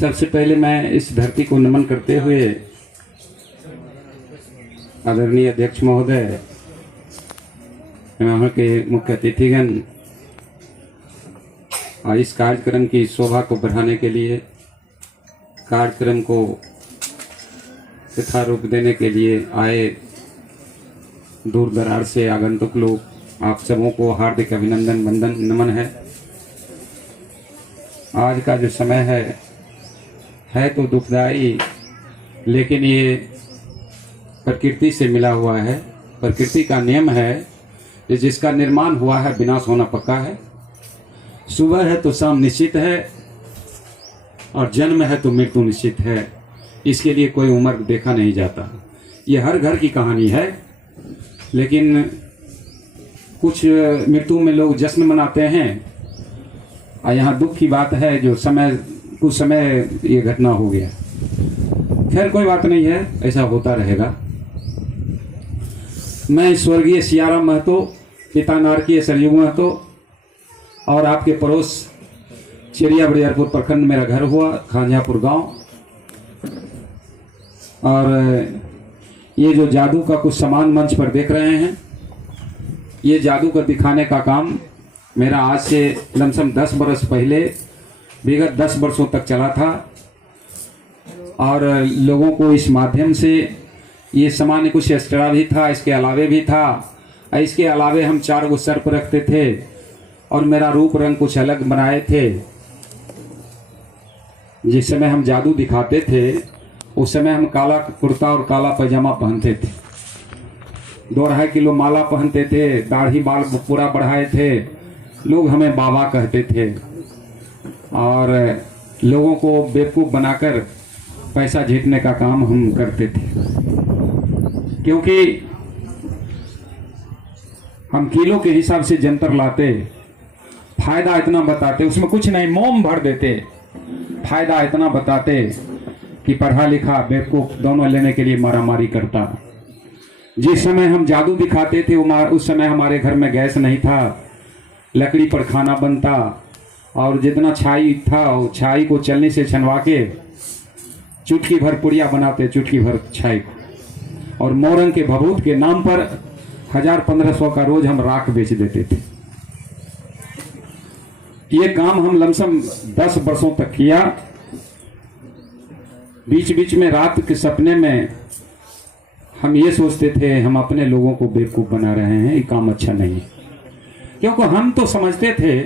सबसे पहले मैं इस धरती को नमन करते हुए आदरणीय अध्यक्ष महोदय, यहाँ के मुख्य अतिथिगण, इस कार्यक्रम की शोभा को बढ़ाने के लिए, कार्यक्रम को यथारूप देने के लिए आए दूर दराज से आगंतुक लोग, आप सबों को हार्दिक अभिनंदन वंदन नमन है। आज का जो समय है तो दुखदाई, लेकिन ये प्रकृति से मिला हुआ है। प्रकृति का नियम है कि जिसका निर्माण हुआ है विनाश होना पक्का है। सुबह है तो शाम निश्चित है, और जन्म है तो मृत्यु निश्चित है। इसके लिए कोई उम्र देखा नहीं जाता। ये हर घर की कहानी है, लेकिन कुछ मृत्यु में लोग जश्न मनाते हैं, और यहाँ दुख की बात है जो कुछ समय ये घटना हो गया। खैर कोई बात नहीं है, ऐसा होता रहेगा। मैं स्वर्गीय सियाराम महतो, पिता नारकीय सरयू महतो, और आपके पड़ोस चिड़िया बड़ियारपुर प्रखंड मेरा घर हुआ, खांझापुर गांव। और ये जो जादू का कुछ सामान मंच पर देख रहे हैं, ये जादू का दिखाने का काम मेरा आज से लमसम 10 बरस पहले, विगत 10 वर्षों तक चला था। और लोगों को इस माध्यम से ये सामान्य कुछ एक्स्ट्रा भी था, इसके अलावे भी था। इसके अलावे हम 4 गो सर्प रखते थे, और मेरा रूप रंग कुछ अलग बनाए थे। जिस समय हम जादू दिखाते थे, उस समय हम काला कुर्ता और काला पैजामा पहनते थे, 2.5 किलो माला पहनते थे, दाढ़ी बाल पूरा बढ़ाए थे। लोग हमें बाबा कहते थे, और लोगों को बेवकूफ़ बनाकर पैसा जीतने का काम हम करते थे। क्योंकि हम किलो के हिसाब से जंतर लाते, फायदा इतना बताते, उसमें कुछ नहीं, मोम भर देते, फायदा इतना बताते कि पढ़ा लिखा बेवकूफ दोनों लेने के लिए मारामारी करता। जिस समय हम जादू दिखाते थे उस समय हमारे घर में गैस नहीं था, लकड़ी पर खाना बनता, और जितना छाई था वो छाई को चलनी से छनवा के चुटकी भर पुड़िया बनाते, चुटकी भर छाई। और मोरंग के भभूत के नाम पर 1000-1500 का रोज हम राख बेच देते थे। ये काम हम लमसम 10 वर्षों तक किया। बीच बीच में रात के सपने में हम ये सोचते थे हम अपने लोगों को बेवकूफ बना रहे हैं, ये काम अच्छा नहीं है। क्योंकि हम तो समझते थे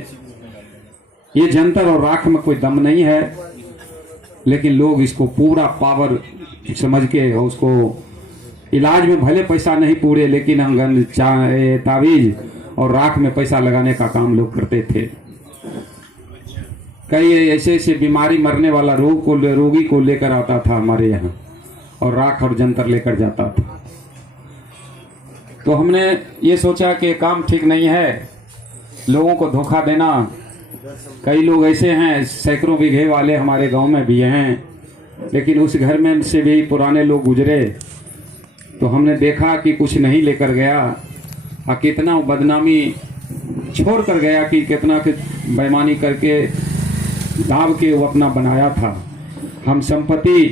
ये जंतर और राख में कोई दम नहीं है, लेकिन लोग इसको पूरा पावर समझ के उसको इलाज में भले पैसा नहीं पूरे, लेकिन अंगन तावीज और राख में पैसा लगाने का काम लोग करते थे। कई ऐसे ऐसे बीमारी मरने वाला रोगी को लेकर आता था हमारे यहाँ, और राख और जंतर लेकर जाता था। तो हमने ये सोचा कि काम ठीक नहीं है, लोगों को धोखा देना। कई लोग ऐसे हैं, सैकड़ों बीघे वाले हमारे गांव में भी हैं, लेकिन उस घर में से भी पुराने लोग गुजरे, तो हमने देखा कि कुछ नहीं लेकर गया, और कितना बदनामी छोड़ कर गया, कि कितना बेईमानी करके दाब के वो अपना बनाया था। हम संपत्ति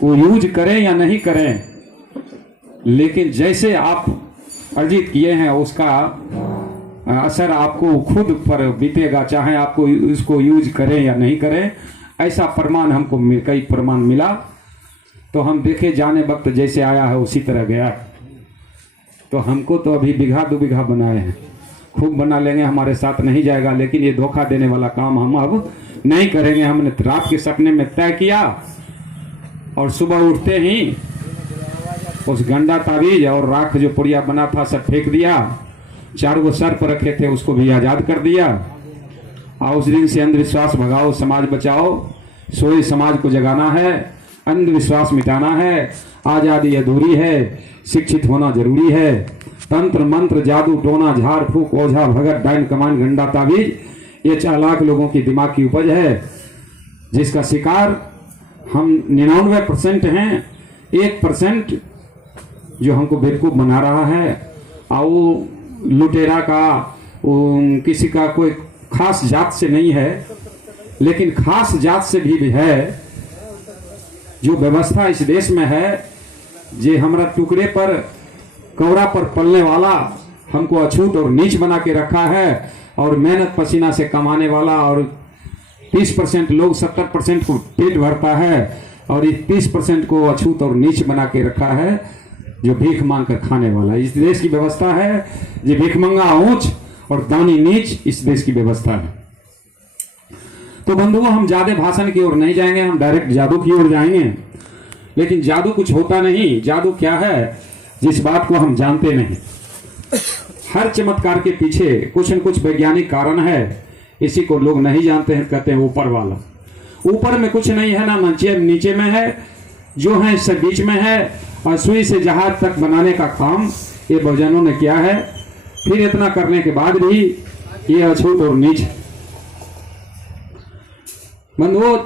को यूज करें या नहीं करें, लेकिन जैसे आप अर्जित किए हैं उसका असर आपको खुद पर बीतेगा, चाहे आपको उसको यूज करें या नहीं करें। ऐसा प्रमाण हमको कई प्रमाण मिला। तो हम देखे जाने वक्त जैसे आया है उसी तरह गया। तो हमको तो अभी 1-2 बीघा बनाए हैं, खूब बना लेंगे, हमारे साथ नहीं जाएगा। लेकिन ये धोखा देने वाला काम हम अब नहीं करेंगे। हमने रात के सपने में तय किया, और सुबह उठते ही उस गंडा तावीज और राख जो पुड़िया बना था सब फेंक दिया। 4 गो सर्प रखे थे उसको भी आज़ाद कर दिया। और उस दिन से अंधविश्वास भगाओ, समाज बचाओ, सोए समाज को जगाना है, अंधविश्वास मिटाना है। आज़ादी अधूरी है, शिक्षित होना जरूरी है। तंत्र मंत्र जादू टोना झाड़ फूक ओझा भगत डायन कमान गंडा तावीज, ये 4 लाख लोगों की दिमाग की उपज है, जिसका शिकार हम 99% हैं। 1% जो हमको बेवकूफ बना रहा है, और वो लुटेरा का किसी का कोई खास जात से नहीं है, लेकिन खास जात से भी है जो व्यवस्था इस देश में है, जे हमरा टुकड़े पर कौरा पर पलने वाला हमको अछूत और नीच बना के रखा है, और मेहनत पसीना से कमाने वाला, और 30% लोग 70% को पेट भरता है, और इस 30% को अछूत और नीच बना के रखा है जो भीख मांग कर खाने वाला। इस देश की व्यवस्था है जो भीख मंगा ऊंच और दानी नीच, इस देश की व्यवस्था है। तो बंधुओं, हम ज्यादा भाषण की ओर नहीं जाएंगे, हम डायरेक्ट जादू की ओर जाएंगे। लेकिन जादू कुछ होता नहीं। जादू क्या है, जिस बात को हम जानते नहीं। हर चमत्कार के पीछे कुछ न कुछ वैज्ञानिक कारण है, इसी को लोग नहीं जानते हैं, कहते हैं ऊपर वाला। ऊपर में कुछ नहीं है, ना नीचे में है, जो है इससे बीच में है। और सुई से जहाज तक बनाने का काम ये वैज्ञानिकों ने किया है। फिर इतना करने के बाद भी ये अछूत और नीच। बंधुओं,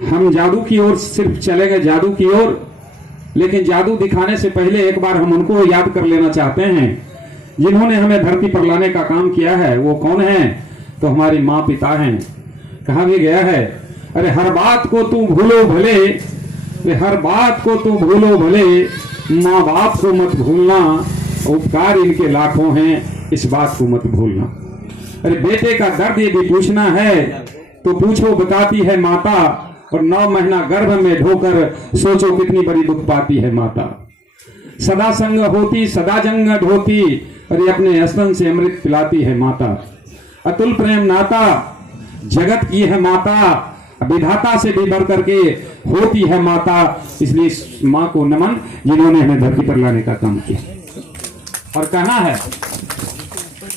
हम जादू की ओर सिर्फ चले गए, जादू की ओर। लेकिन जादू दिखाने से पहले एक बार हम उनको याद कर लेना चाहते हैं जिन्होंने हमें धरती पर लाने का काम किया है। वो कौन है? तो हमारी माँ पिता हैं। कहा भी गया है, अरे हर बात को तू भूलो भले, हर बात को तू भूलो भले, माँ बाप को मत भूलना, उपकार इनके लाखों हैं, इस बात को मत भूलना। अरे बेटे का दर्द यदि पूछना है तो पूछो, बताती है माता, और 9 महीना गर्भ में ढोकर सोचो कितनी बड़ी दुख पाती है माता। सदा संग होती सदा जंग ढोती, अरे अपने स्तन से अमृत पिलाती है माता। अतुल प्रेम नाता जगत की है माता, विधाता से भी बढ़ करके होती है माता। इसलिए इस माँ को नमन जिन्होंने हमें धरती पर लाने का काम किया। और कहना है,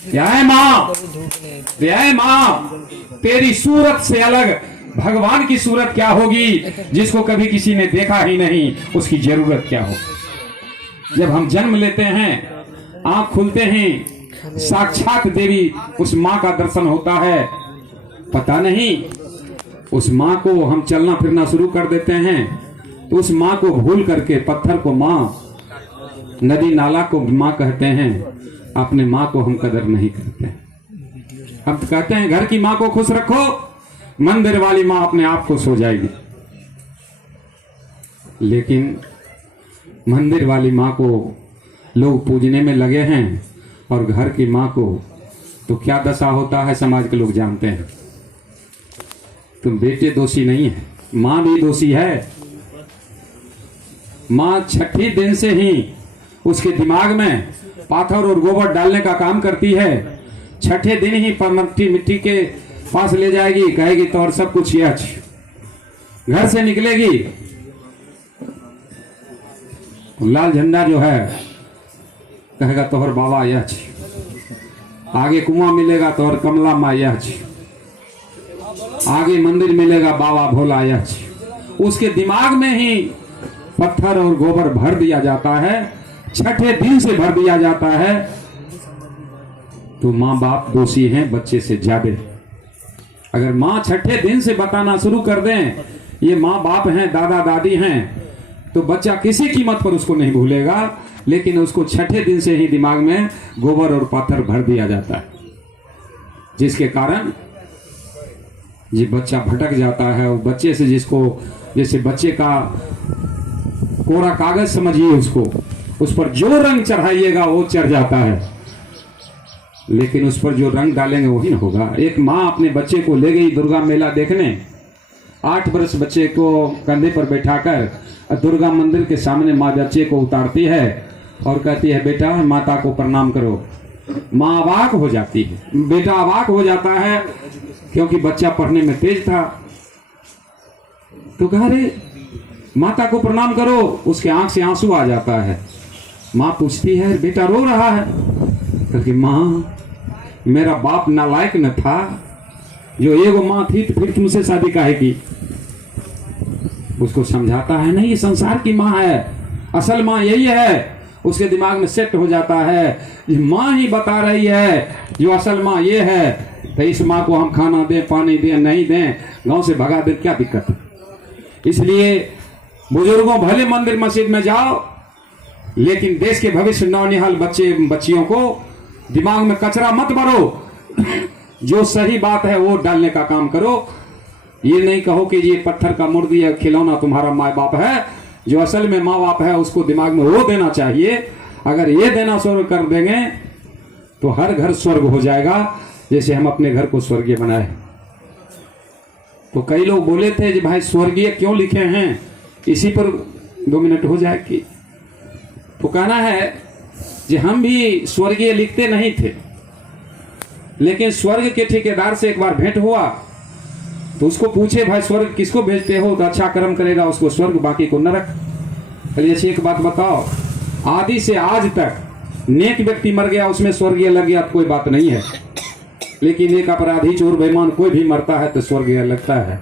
जय माँ, जय माँ, तेरी सूरत से अलग भगवान की सूरत क्या होगी, जिसको कभी किसी ने देखा ही नहीं, उसकी जरूरत क्या हो। जब हम जन्म लेते हैं, आंख खुलते हैं, साक्षात देवी उस माँ का दर्शन होता है। पता नहीं उस माँ को हम चलना फिरना शुरू कर देते हैं तो उस माँ को भूल करके पत्थर को माँ, नदी नाला को माँ कहते हैं, अपने माँ को हम कदर नहीं करते। हम तो कहते हैं घर की माँ को खुश रखो, मंदिर वाली माँ अपने आप को सो जाएगी। लेकिन मंदिर वाली माँ को लोग पूजने में लगे हैं, और घर की माँ को तो क्या दशा होता है समाज के लोग जानते हैं। तो बेटे दोषी नहीं है, माँ भी दोषी है। माँ छठी दिन से ही उसके दिमाग में पाथर और गोबर डालने का काम करती है। छठे दिन ही मिट्टी के पास ले जाएगी, कहेगी तो और सब कुछ यह घर से निकलेगी, लाल झंडा जो है कहेगा तोहर बाबा यह, आगे कुआं मिलेगा तो और कमला माँ यह, आगे मंदिर मिलेगा बाबा भोला यह। उसके दिमाग में ही पत्थर और गोबर भर दिया जाता है, छठे दिन से भर दिया जाता है। तो माँ बाप दोषी हैं बच्चे से ज्यादा। अगर माँ छठे दिन से बताना शुरू कर दें ये माँ बाप हैं, दादा दादी हैं, तो बच्चा किसी कीमत पर उसको नहीं भूलेगा। लेकिन उसको छठे दिन से ही दिमाग में गोबर और पत्थर भर दिया जाता है, जिसके कारण ये बच्चा भटक जाता है। वो बच्चे से, जिसको जैसे बच्चे का कोरा कागज समझिए उसको, उस पर जो रंग चढ़ाइएगा वो चढ़ जाता है, लेकिन उस पर जो रंग डालेंगे वही ना होगा। एक माँ अपने बच्चे को ले गई दुर्गा मेला देखने, 8 वर्ष बच्चे को कंधे पर बैठाकर दुर्गा मंदिर के सामने माँ बच्चे को उतारती है और कहती है बेटा माता को प्रणाम करो। माँ अवाक हो जाती है, बेटा अवाक हो जाता है, क्योंकि बच्चा पढ़ने में तेज था। तो कहा रे माता को प्रणाम करो, उसके आंख से आंसू आ जाता है। माँ पूछती है बेटा रो रहा है? क्योंकि माँ मेरा बाप नालायक न था, जो एगो माँ थी तो फिर तुमसे शादी काहे की। उसको समझाता है नहीं, ये संसार की माँ है, असल माँ यही है। उसके दिमाग में सेट हो जाता है ये माँ ही बता रही है जो असल माँ ये है, तो इस माँ को हम खाना दें पानी दें नहीं दें, गांव से भगा दें, क्या दिक्कत है। इसलिए बुजुर्गों भले मंदिर मस्जिद में जाओ, लेकिन देश के भविष्य नौनिहाल बच्चे बच्चियों को दिमाग में कचरा मत भरो। जो सही बात है वो डालने का काम करो। ये नहीं कहो कि ये पत्थर का मूर्ति है, खिलौना तुम्हारा माँ बाप है। जो असल में माँ बाप है उसको दिमाग में वो देना चाहिए। अगर ये देना शुरू कर देंगे तो हर घर स्वर्ग हो जाएगा, जैसे हम अपने घर को स्वर्गीय बनाए। तो कई लोग बोले थे कि भाई स्वर्गीय क्यों लिखे हैं, इसी पर 2 मिनट हो जाएगी। तो कहना है कि हम भी स्वर्गीय लिखते नहीं थे, लेकिन स्वर्ग के ठेकेदार से एक बार भेंट हुआ तो उसको पूछे भाई स्वर्ग किसको भेजते हो, तो अच्छा कर्म करेगा उसको स्वर्ग, बाकी को नरक। चलिए अच्छी एक बात बताओ, आदि से आज तक नेक व्यक्ति मर गया उसमें स्वर्गीय लग गया तो कोई बात नहीं है, लेकिन एक अपराधी चोर बेईमान कोई भी मरता है तो स्वर्गीय लगता है।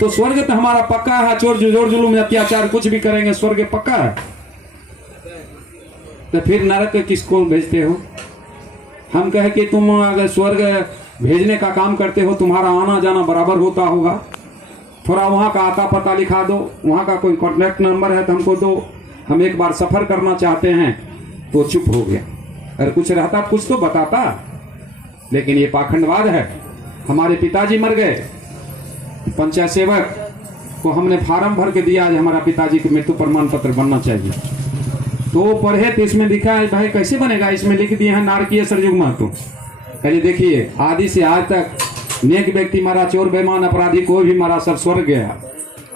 तो स्वर्ग तो हमारा पक्का है, चोर जुलूम अत्याचार कुछ भी करेंगे स्वर्ग पक्का है। तो फिर नरक किसको भेजते हो? हम कहे कि तुम अगर स्वर्ग भेजने का काम करते हो, तुम्हारा आना जाना बराबर होता होगा, थोड़ा वहाँ का आता पता लिखा दो, वहाँ का कोई कॉन्टैक्ट नंबर है तो हमको दो, हम एक बार सफर करना चाहते हैं। तो चुप हो गया। अगर कुछ रहता कुछ तो बताता, लेकिन ये पाखंडवाद है। हमारे पिताजी मर गए, पंचायत सेवक को हमने फार्म भर के दिया, आज हमारा पिताजी को मृत्यु प्रमाण पत्र बनना चाहिए। तो पढ़े तो इसमें लिखा है, भाई कैसे बनेगा, इसमें लिख दिए हैं नारकीय सरयुग महतो। कहिए देखिए आदि से आज तक नेक व्यक्ति मरा, चोर बेईमान अपराधी कोई भी मरा, सब स्वर्ग गया।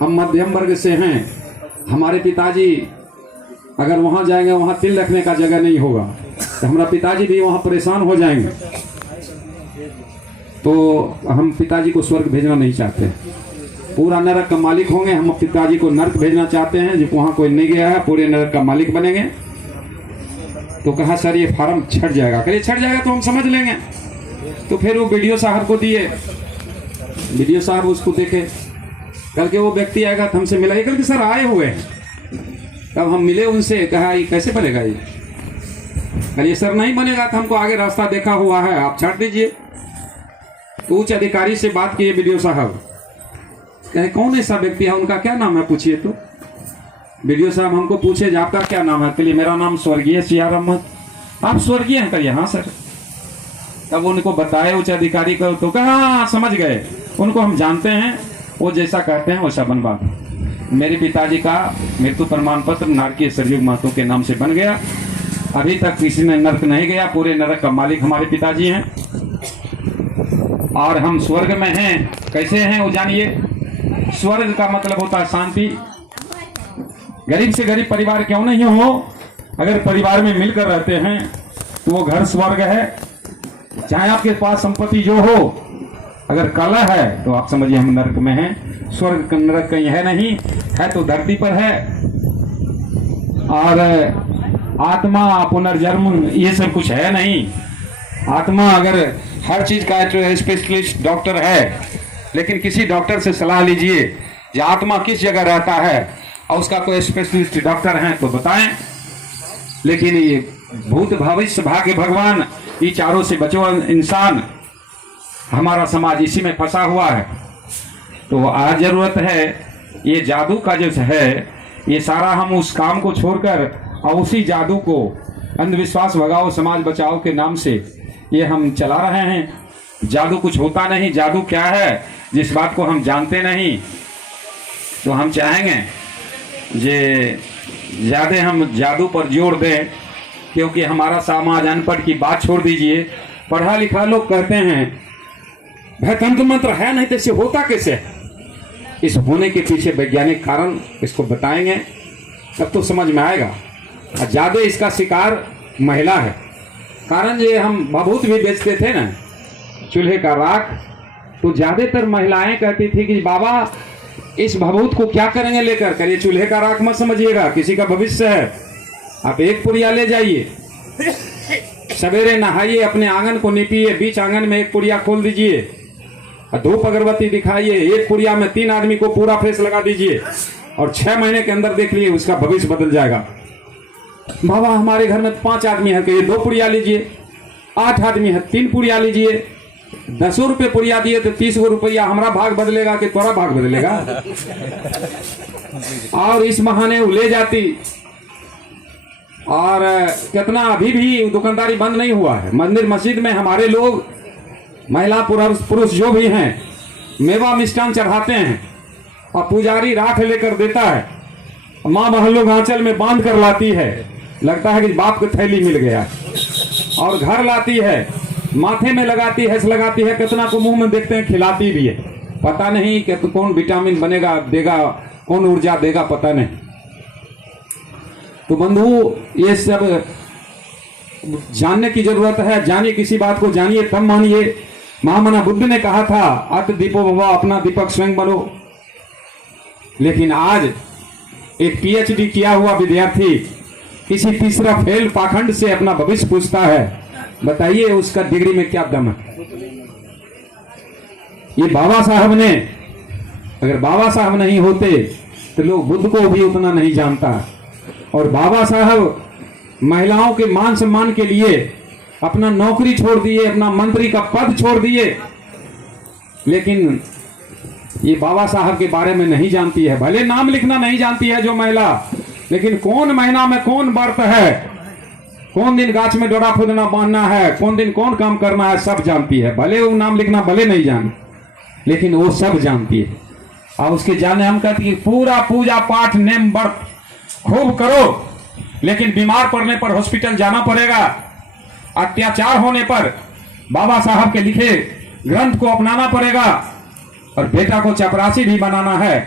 हम मध्यम वर्ग से हैं, हमारे पिताजी अगर वहां जाएंगे वहां तिल रखने का जगह नहीं होगा, तो हमारा पिताजी भी वहां परेशान हो जाएंगे। तो हम पिताजी को स्वर्ग भेजना नहीं चाहते, पूरा नरक का मालिक होंगे। हम पिताजी को नरक भेजना चाहते हैं, जो वहां कोई नहीं गया है पूरे नरक का मालिक बनेंगे। तो कहा सर ये फार्म छट जाएगा, कहिए छट जाएगा तो हम समझ लेंगे। तो फिर वो बीडीओ साहब को दिए, बीडीओ साहब उसको देखे, कल के वो व्यक्ति आएगा तो हमसे मिला, कल के सर आए हुए हैं। तब हम मिले उनसे, कहा ये कैसे बनेगा, ये सर नहीं बनेगा तो हमको आगे रास्ता देखा हुआ है, आप छाट दीजिए। तो उच्च अधिकारी से बात किए बीडीओ साहब, कहे कौन ऐसा व्यक्ति है, उनका क्या नाम है पूछिए। तो बीडीओ साहब हमको पूछे आपका क्या नाम है, कहिए मेरा नाम स्वर्गीय सियार अहमद। आप स्वर्गीय हैं, कहिए हाँ सर। तब उनको बताए उच्च अधिकारी को, तो कहा हाँ समझ गए, उनको हम जानते हैं, वो जैसा कहते हैं वैसा बनवा दो। मेरे पिताजी का मृत्यु प्रमाण पत्र नारकीय सरयुग महतो के नाम से बन गया, अभी तक किसी ने नरक नहीं गया, पूरे नरक का मालिक हमारे पिताजी हैं और हम स्वर्ग में हैं। कैसे हैं वो जानिए। स्वर्ग का मतलब होता है शांति। गरीब से गरीब परिवार क्यों नहीं हो, अगर परिवार में मिलकर रहते हैं तो वो घर स्वर्ग है। चाहे आपके पास संपत्ति जो हो, अगर कलह है तो आप समझिए हम नरक में हैं। स्वर्ग नरक कहीं है नहीं, है तो धरती पर है। और आत्मा पुनर्जन्म ये सब कुछ है नहीं। आत्मा अगर हर चीज का स्पेशलिस्ट डॉक्टर है, लेकिन किसी डॉक्टर से सलाह लीजिए कि आत्मा किस जगह रहता है और उसका कोई स्पेशलिस्ट डॉक्टर है तो बताएं। लेकिन ये भूत भविष्य भाग्य भगवान, ये चारों से बचो इंसान, हमारा समाज इसी में फंसा हुआ है। तो आज जरूरत है ये जादू का जो है, ये सारा हम उस काम को छोड़कर और उसी जादू को, अंधविश्वास भगाओ समाज बचाओ के नाम से ये हम चला रहे हैं। जादू कुछ होता नहीं। जादू क्या है, जिस बात को हम जानते नहीं, तो हम चाहेंगे जे ज़्यादा हम जादू पर जोर दें, क्योंकि हमारा समाज अनपढ़ की बात छोड़ दीजिए, पढ़ा लिखा लोग कहते हैं भाई तंत्र मंत्र है नहीं तो इसे होता कैसे। इस होने के पीछे वैज्ञानिक कारण इसको बताएंगे, तब तो समझ में आएगा। और ज़्यादा इसका शिकार महिला है। कारण ये हम भभूत भी बेचते थे ना, चूल्हे का राख, तो ज़्यादातर महिलाएं कहती थी कि बाबा इस भभूत को क्या करेंगे लेकर, करिए चूल्हे का राख मत समझिएगा, किसी का भविष्य है। आप एक पुड़िया ले जाइए, सवेरे नहाइए, अपने आंगन को नीपिए, बीच आंगन में एक पुड़िया खोल दीजिए, धूप अगरबत्ती दिखाइए, एक पुड़िया में 3 आदमी को पूरा फेस लगा दीजिए और 6 महीने के अंदर देख लिए उसका भविष्य बदल जाएगा। बाबा हमारे घर में 5 आदमी है, कहिए 2 पुड़िया लीजिए। 8 आदमी है, 3 पुड़िया लीजिए। 10 रुपये पुड़िया दिए तो 30 रुपया हमारा भाग बदलेगा कि तोरा भाग बदलेगा। और इस बहाने वो ले जाती। और कितना अभी भी दुकानदारी बंद नहीं हुआ है। मंदिर मस्जिद में हमारे लोग महिला पुरुष जो भी हैं मेवा मिष्ठान चढ़ाते हैं और पुजारी राख लेकर देता है, माँ महलों आंचल में बांध कर लाती है, लगता है कि बाप को थैली मिल गया, और घर लाती है, माथे में लगाती है, लगाती है, कितना को मुंह में देखते हैं, खिलाती भी है। पता नहीं कि तो कौन विटामिन बनेगा देगा, कौन ऊर्जा देगा, पता नहीं। तो बंधु ये सब जानने की जरूरत है। जानिए, किसी बात को जानिए तब मानिए। महामना बुद्ध ने कहा था अत दीपो भवा, अपना दीपक स्वयं बनो। लेकिन आज एक पीएचडी किया हुआ विद्यार्थी किसी तीसरा फेल पाखंड से अपना भविष्य पूछता है, बताइए उसका डिग्री में क्या दम है। ये बाबा साहब ने, अगर बाबा साहब नहीं होते तो लोग बुद्ध को भी उतना नहीं जानता। और बाबा साहब महिलाओं के मान सम्मान के लिए अपना नौकरी छोड़ दिए, अपना मंत्री का पद छोड़ दिए, लेकिन ये बाबा साहब के बारे में नहीं जानती है। भले नाम लिखना नहीं जानती है जो महिला, लेकिन कौन महीना में कौन व्रत है, कौन दिन गाछ में डोरा खोदना बांधना है, कौन दिन कौन काम करना है, सब जानती है। भले वो नाम लिखना भले नहीं जाने, लेकिन वो सब जानती है। और उसके जाने हम कहते हैं पूरा पूजा पाठ नेम व्रत खूब करो, लेकिन बीमार पड़ने पर हॉस्पिटल जाना पड़ेगा, अत्याचार होने पर बाबा साहब के लिखे ग्रंथ को अपनाना पड़ेगा, और बेटा को चपरासी भी बनाना है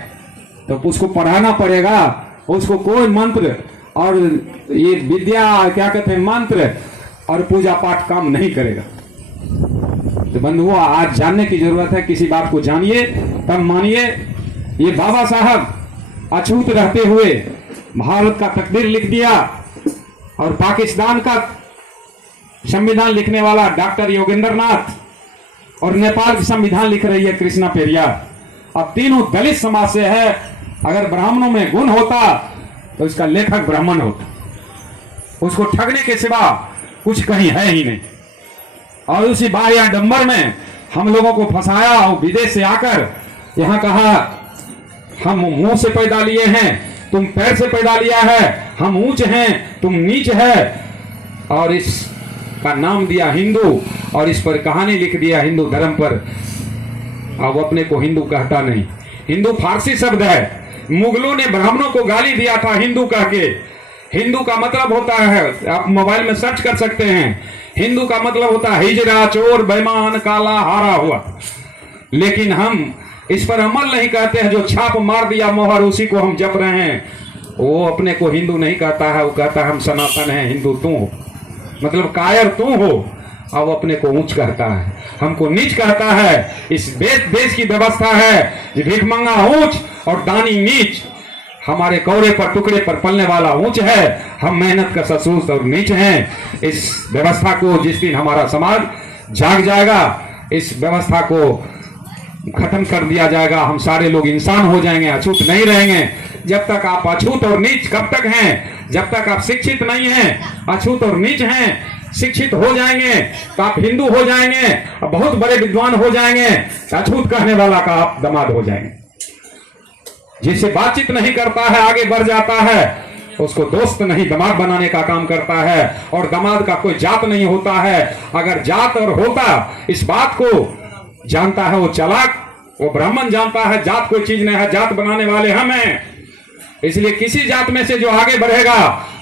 तो उसको पढ़ाना पड़ेगा। उसको कोई मंत्र और ये विद्या क्या कहते हैं मंत्र और पूजा पाठ काम नहीं करेगा। तो बंधुओं, आज जानने की जरूरत है। किसी बात को जानिए तब मानिए। ये बाबा साहब अछूत रहते हुए भारत का तकदीर लिख दिया, और पाकिस्तान का संविधान लिखने वाला डॉक्टर योगेंद्र नाथ, और नेपाल की संविधान लिख रही है कृष्णा पेरियार। अब तीनों दलित समाज से है। अगर ब्राह्मणों में गुण होता तो इसका लेखक ब्राह्मण होता। उसको ठगने के सिवा कुछ कहीं है ही नहीं। और उसी बाह्य डंबर में हम लोगों को फंसाया, और विदेश से आकर यहाँ कहा हम मुंह से पैदा लिए हैं, तुम पैर से पैदा लिया है, हम ऊंच हैं तुम नीच है, और इसका नाम दिया हिंदू, और इस पर कहानी लिख दिया हिंदू धर्म पर। अब अपने को हिंदू कहता नहीं। हिंदू फारसी शब्द है। मुगलों ने ब्राह्मणों को गाली दिया था हिंदू कह के। हिंदू का मतलब होता है, आप मोबाइल में सर्च कर सकते हैं, हिंदू का मतलब होता है हिजड़ा, चोर, बेईमान, काला, हारा हुआ। लेकिन हम इस पर अमल नहीं करते हैं। जो छाप मार दिया मोहर, उसी को हम जप रहे हैं। वो अपने को हिंदू नहीं कहता है, वो कहता है हम सनातन हैं, हिंदू तू हो, मतलब कायर तू हो। और वो अपने को ऊंच कहता है, हमको नीच कहता है। इस देश की व्यवस्था है कि भिखमंगा ऊंच और दानी नीच। हमारे कौड़े पर टुकड़े पर पलने वाला ऊंच है, हम मेहनत का ससूस और नीच हैं। इस व्यवस्था को जिस दिन हमारा समाज जाग जाएगा, इस व्यवस्था को खत्म कर दिया जाएगा, हम सारे लोग इंसान हो जाएंगे, अछूत नहीं रहेंगे। जब तक आप अछूत और नीच कब तक हैं? जब तक आप शिक्षित नहीं हैं, अछूत और नीच हैं। शिक्षित हो जाएंगे तो आप हिंदू हो जाएंगे, बहुत बड़े विद्वान हो जाएंगे, अछूत कहने वाला का आप दामाद हो जाएंगे। जिससे बातचीत नहीं करता है आगे बढ़ जाता है, उसको दोस्त नहीं दामाद बनाने का काम करता है। और दामाद का कोई जात नहीं होता है। अगर जात और होता, इस बात को जानता है वो चालाक, वो ब्राह्मण जानता है जात कोई चीज नहीं है, जात बनाने वाले हम हैं। इसलिए किसी जात में से जो आगे बढ़ेगा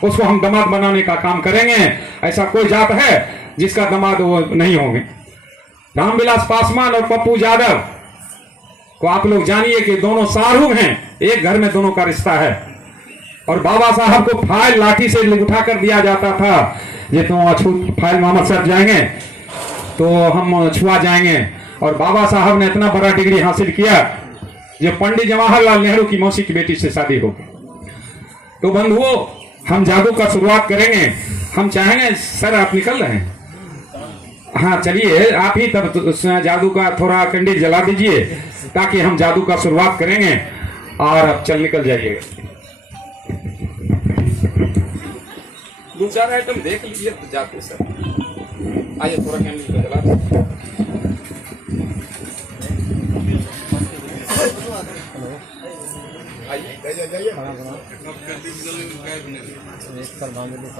उसको हम दामाद बनाने का काम करेंगे। ऐसा कोई जात है जिसका दामाद वो नहीं होंगे। रामविलास पासवान और पप्पू यादव को आप लोग जानिए कि दोनों सारू हैं, एक घर में दोनों का रिश्ता है। और बाबा साहब को फाइल लाठी से उठा कर दिया जाता था, ये तो अछूत फाइल मोहम्मद साहब जाएंगे तो हम छुआ जाएंगे। और बाबा साहब ने इतना बड़ा डिग्री हासिल किया जो पंडित जवाहरलाल नेहरू की मौसी की बेटी से शादी हो गई। तो बंधुओं, हम जादू का शुरुआत करेंगे। हम चाहेंगे, सर आप निकल रहे हैं, हाँ चलिए आप ही तब तो जादू का थोड़ा कैंडल जला दीजिए ताकि हम जादू का शुरुआत करेंगे। और अब चल निकल जाइएगा। दो चार आइटम देख लीजिए तो जाते सर। आइए थोड़ा कैंडल जला दीजिए।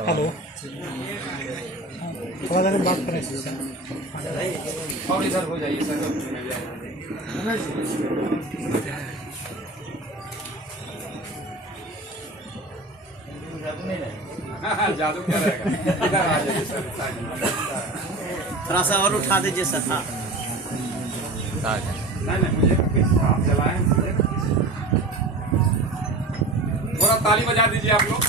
हेलो, थोड़ा देर बात करें। और इधर हो जाइए सर। जादू क्या रहेगा, इधर आ जाइए सर। थोड़ा सा और उठा दीजिए सर। हाँ नहीं मुझे आप चलाएं, थोड़ा ताली बजा दीजिए आप लोग।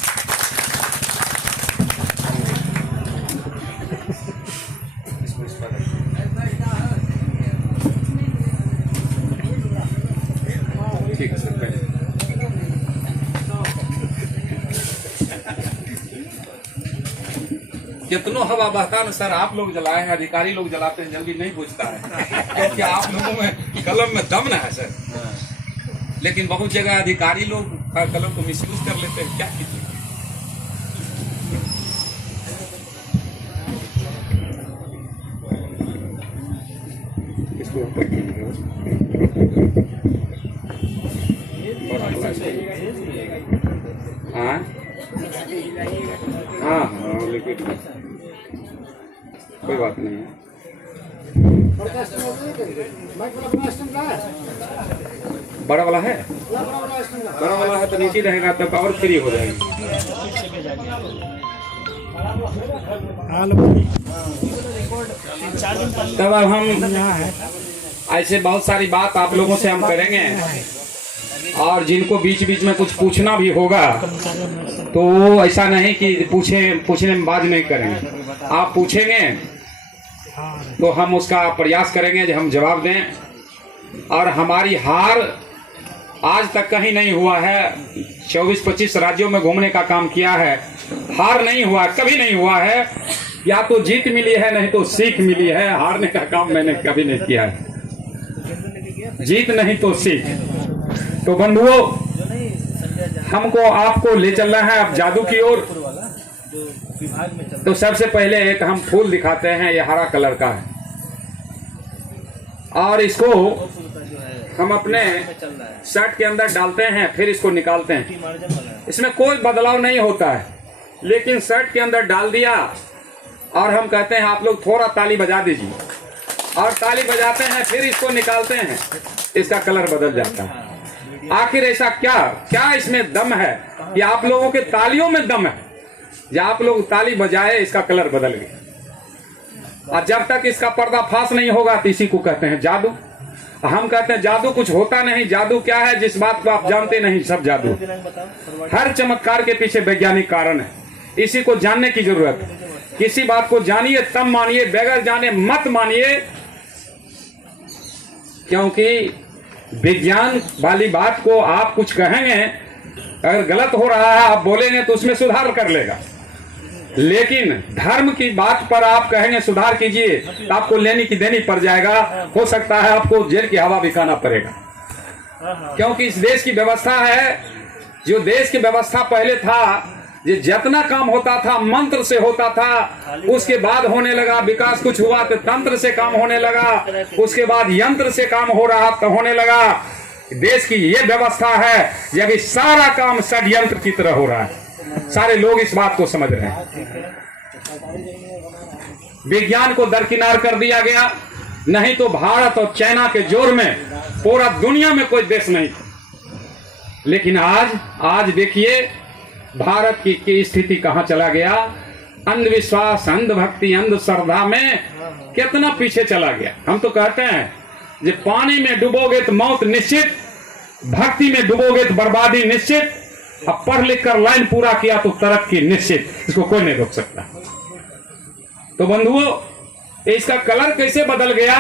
ठीक है सर, पहले कितनो हवा बहता है सर, आप लोग जलाए हैं, अधिकारी लोग जलाते हैं, जल्दी नहीं बुझता है क्योंकि आप लोगों में कलम में दम ना है सर। लेकिन बहुत जगह अधिकारी लोग कलम को मिसयूज कर लेते हैं, क्या कीजिए। हाँ हाँ हाँ, लिक्विड कोई बात नहीं है। बड़ा वाला है, बड़ा वाला है तो नीचे रहेगा, तब पावर फ्री हो जाएगी। तब अब हम ऐसे बहुत सारी बात आप लोगों से हम करेंगे, और जिनको बीच बीच में कुछ पूछना भी होगा तो ऐसा नहीं कि पूछने में बात नहीं करेंगे। आप पूछेंगे तो हम उसका प्रयास करेंगे जो हम जवाब दें। और हमारी हार आज तक कहीं नहीं हुआ है, 24-25 राज्यों में घूमने का काम किया है, हार नहीं हुआ, कभी नहीं हुआ है। या तो जीत मिली है, नहीं तो सीख मिली है। हारने का काम मैंने कभी नहीं किया है, जीत नहीं तो सीख। तो बंधुओं, हमको आपको ले चलना है अब जादू की ओर। तो सबसे पहले एक हम फूल दिखाते हैं, ये हरा कलर का है, और इसको हम अपने शर्ट के अंदर डालते हैं, फिर इसको निकालते हैं। इसमें कोई बदलाव नहीं होता है, लेकिन शर्ट के अंदर डाल दिया और हम कहते हैं आप लोग थोड़ा ताली बजा दीजिए, और ताली बजाते हैं, फिर इसको निकालते हैं, इसका कलर बदल जाता है। आखिर ऐसा क्या इसमें दम है कि आप लोगों के तालियों में दम है, जब आप लोग ताली बजाए इसका कलर बदल गया। और जब तक इसका पर्दाफाश नहीं होगा तो इसी को कहते हैं जादू। हम कहते हैं जादू कुछ होता नहीं। जादू क्या है, जिस बात को आप जानते नहीं, सब जादू। हर चमत्कार के पीछे वैज्ञानिक कारण है, इसी को जानने की जरूरत है। किसी बात को जानिए तब मानिए, बगैर जाने मत मानिए, क्योंकि विज्ञान वाली बात को आप कुछ कहेंगे, अगर गलत हो रहा है आप बोलेंगे तो उसमें सुधार कर लेगा। लेकिन धर्म की बात पर आप कहेंगे सुधार कीजिए, तो आपको लेनी की देनी पड़ जाएगा। हो सकता है आपको जेल की हवा भी खाना पड़ेगा, क्योंकि इस देश की व्यवस्था है, जो देश की व्यवस्था पहले था, ये जितना काम होता था मंत्र से होता था, उसके बाद होने लगा विकास, कुछ हुआ तो तंत्र से काम होने लगा, उसके बाद यंत्र से काम हो रहा तो होने लगा। देश की ये व्यवस्था है, जब सारा काम षड्यंत्र की तरह हो रहा है। सारे लोग इस बात को समझ रहे हैं। विज्ञान को दरकिनार कर दिया गया, नहीं तो भारत और चाइना के जोर में पूरा दुनिया में कोई देश नहीं था। लेकिन आज देखिए भारत की स्थिति कहां चला गया। अंधविश्वास, अंधभक्ति, अंधश्रद्धा में कितना पीछे चला गया। हम तो कहते हैं जो पानी में डूबोगे तो मौत निश्चित, भक्ति में डूबोगे तो बर्बादी निश्चित, अब पढ़ लिख कर लाइन पूरा किया तो तरक्की निश्चित। इसको कोई नहीं रोक सकता। तो बंधुओं, इसका कलर कैसे बदल गया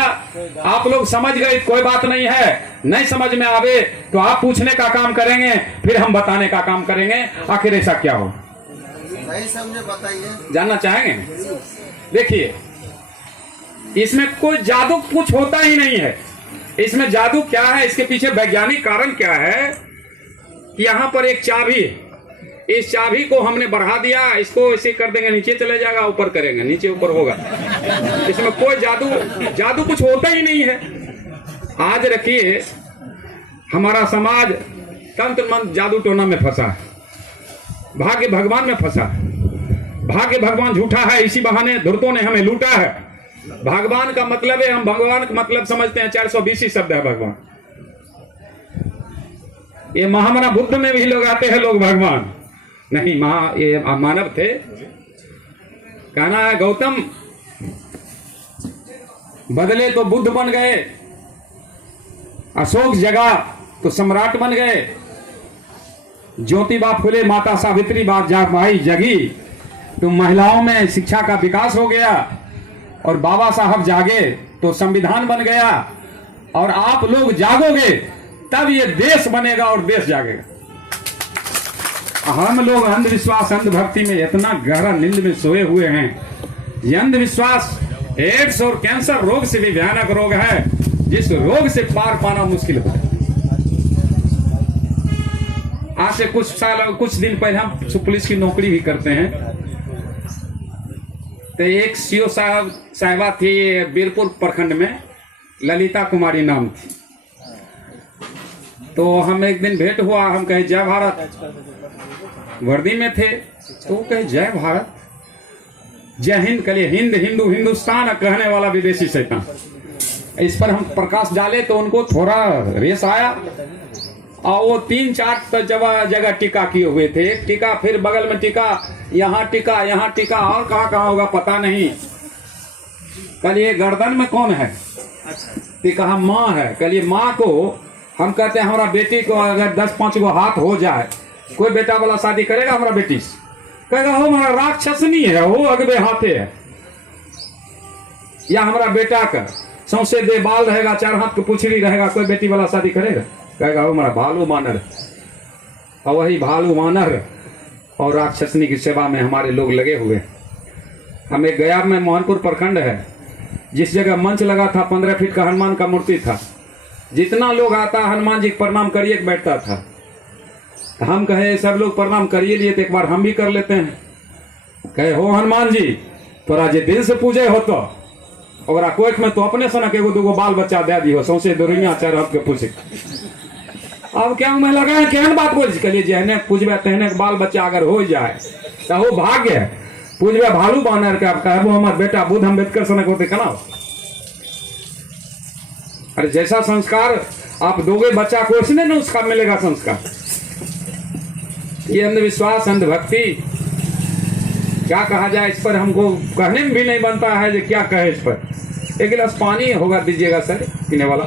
आप लोग समझ गए, कोई बात नहीं है। नहीं समझ में आवे तो आप पूछने का काम करेंगे, फिर हम बताने का काम करेंगे आखिर ऐसा क्या हो। नहीं समझे बताइए, जानना चाहेंगे? देखिए, इसमें कोई जादू कुछ होता ही नहीं है। इसमें जादू क्या है, इसके पीछे वैज्ञानिक कारण क्या है कि यहाँ पर एक चाबी है, इस चाबी को हमने बढ़ा दिया, इसको ऐसे कर देंगे नीचे चले जाएगा, ऊपर करेंगे नीचे ऊपर होगा। इसमें कोई जादू कुछ होता ही नहीं है। आज रखिए, हमारा समाज तंत्र मंत्र जादू टोना में फंसा है, भाग्य भगवान में फंसा है। भाग्य भगवान झूठा है, इसी बहाने धुर्तों ने हमें लूटा है। भगवान का मतलब है, हम भगवान का मतलब समझते हैं 420 शब्द है भगवान। ये महामना बुद्ध में भी लोग आते हैं लोग भगवान नहीं, ये मानव थे। कहना है गौतम बदले तो बुद्ध बन गए, अशोक जगा तो सम्राट बन गए, ज्योतिबा फुले माता सावित्री बात जा भाई जगी तो महिलाओं में शिक्षा का विकास हो गया, और बाबा साहब जागे तो संविधान बन गया, और आप लोग जागोगे तब ये देश बनेगा और देश जागेगा। हम लोग अंधविश्वास अंधभक्ति में इतना गहरा नींद में सोए हुए हैं। ये अंधविश्वास एड्स और कैंसर रोग से भी भयानक रोग है, जिस रोग से पार पाना मुश्किल है। आज से कुछ दिन पहले हम पुलिस की नौकरी भी करते हैं, तो एक सीओ साहिबा थी बीरपुर प्रखंड में, ललिता कुमारी नाम थी। तो हम एक दिन भेंट हुआ, हम कहे जय भारत, वर्दी में थे, तो वो कहे जय भारत जय हिंद, कहिए हिंद हिंदू हिंदुस्तान कहने वाला विदेशी शैतान। इस पर हम प्रकाश डाले तो उनको थोड़ा रेस आया, और वो 3-4 जगह टीका किए हुए थे। टीका फिर बगल में टीका, यहाँ टीका और कहाँ कहाँ होगा पता नहीं। कल ये गर्दन में कौन है? टीका माँ है। कल ये माँ को हम कहते हैं, हमारा बेटी को अगर 10-5 गो हाथ हो जाए, कोई बेटा वाला शादी करेगा हमारा बेटी से? कहेगा हो हमारा राक्षसनी है, वो अगबे हाथे है। या हमारा बेटा का सौंसे दे बाल रहेगा, 4 हाथ की पुछड़ी रहेगा, कोई बेटी वाला शादी करेगा? कहेगा वो हमारा भालू वानर। और वही भालू वानर और राक्षसनी की सेवा में हमारे लोग लगे हुए। हमें गया में मोहनपुर प्रखंड है, जिस जगह मंच लगा था 15 फीट का हनुमान का मूर्ति था। जितना लोग आता हनुमान जी प्रणाम करिए बैठता था। हम कहे सब लोग प्रणाम करिए लिए, तो एक बार हम भी कर लेते हैं। कहे हो हनुमान जी तोरा जे दिल से पूजे हो तो ओकरा कोख में तो अपने सनक एगो दूगो बाल बच्चा दे दियो, सौंसे दुनिया 4 हाथ के पूछे। अब क्या मैं लगा है केहन बात बोल, कहलिए जहने पूजबे तहने बाल बच्चा अगर हो जाए तो वो भाग्य है। पूजबे भालू बानर के, आप कहबो हमार बेटा बुद्ध अम्बेडकर सनक होते केना? अरे जैसा संस्कार आप दोगे बच्चा को, उसने ना उसका मिलेगा संस्कार। ये अंधविश्वास अंधभक्ति क्या कहा जाए इस पर, हमको कहने में भी नहीं बनता है जो क्या कहे इस पर। एक गिलास पानी होगा दीजिएगा सर, पीने वाला।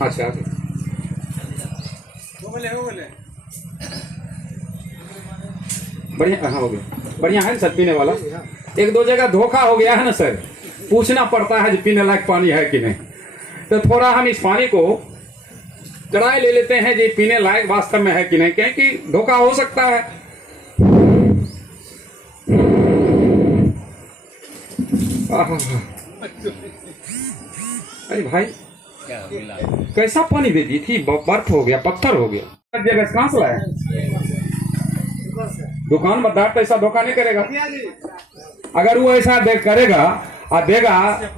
अच्छा हो बढ़िया, हाँ हो गया, बढ़िया है सर पीने वाला। 1-2 जगह धोखा हो गया है ना सर, पूछना पड़ता है जो पीने लायक पानी है कि नहीं। तो थोड़ा हम इस पानी को ट्राई ले लेते हैं जो पीने लायक वास्तव में है कि नहीं, क्योंकि धोखा हो सकता है। अरे भाई कैसा पानी दे दी थी, बर्फ हो गया, पत्थर हो गया। जगह कहां से लाया? दुकान बता, ऐसा धोखा नहीं करेगा। अगर वो ऐसा करेगा और देगा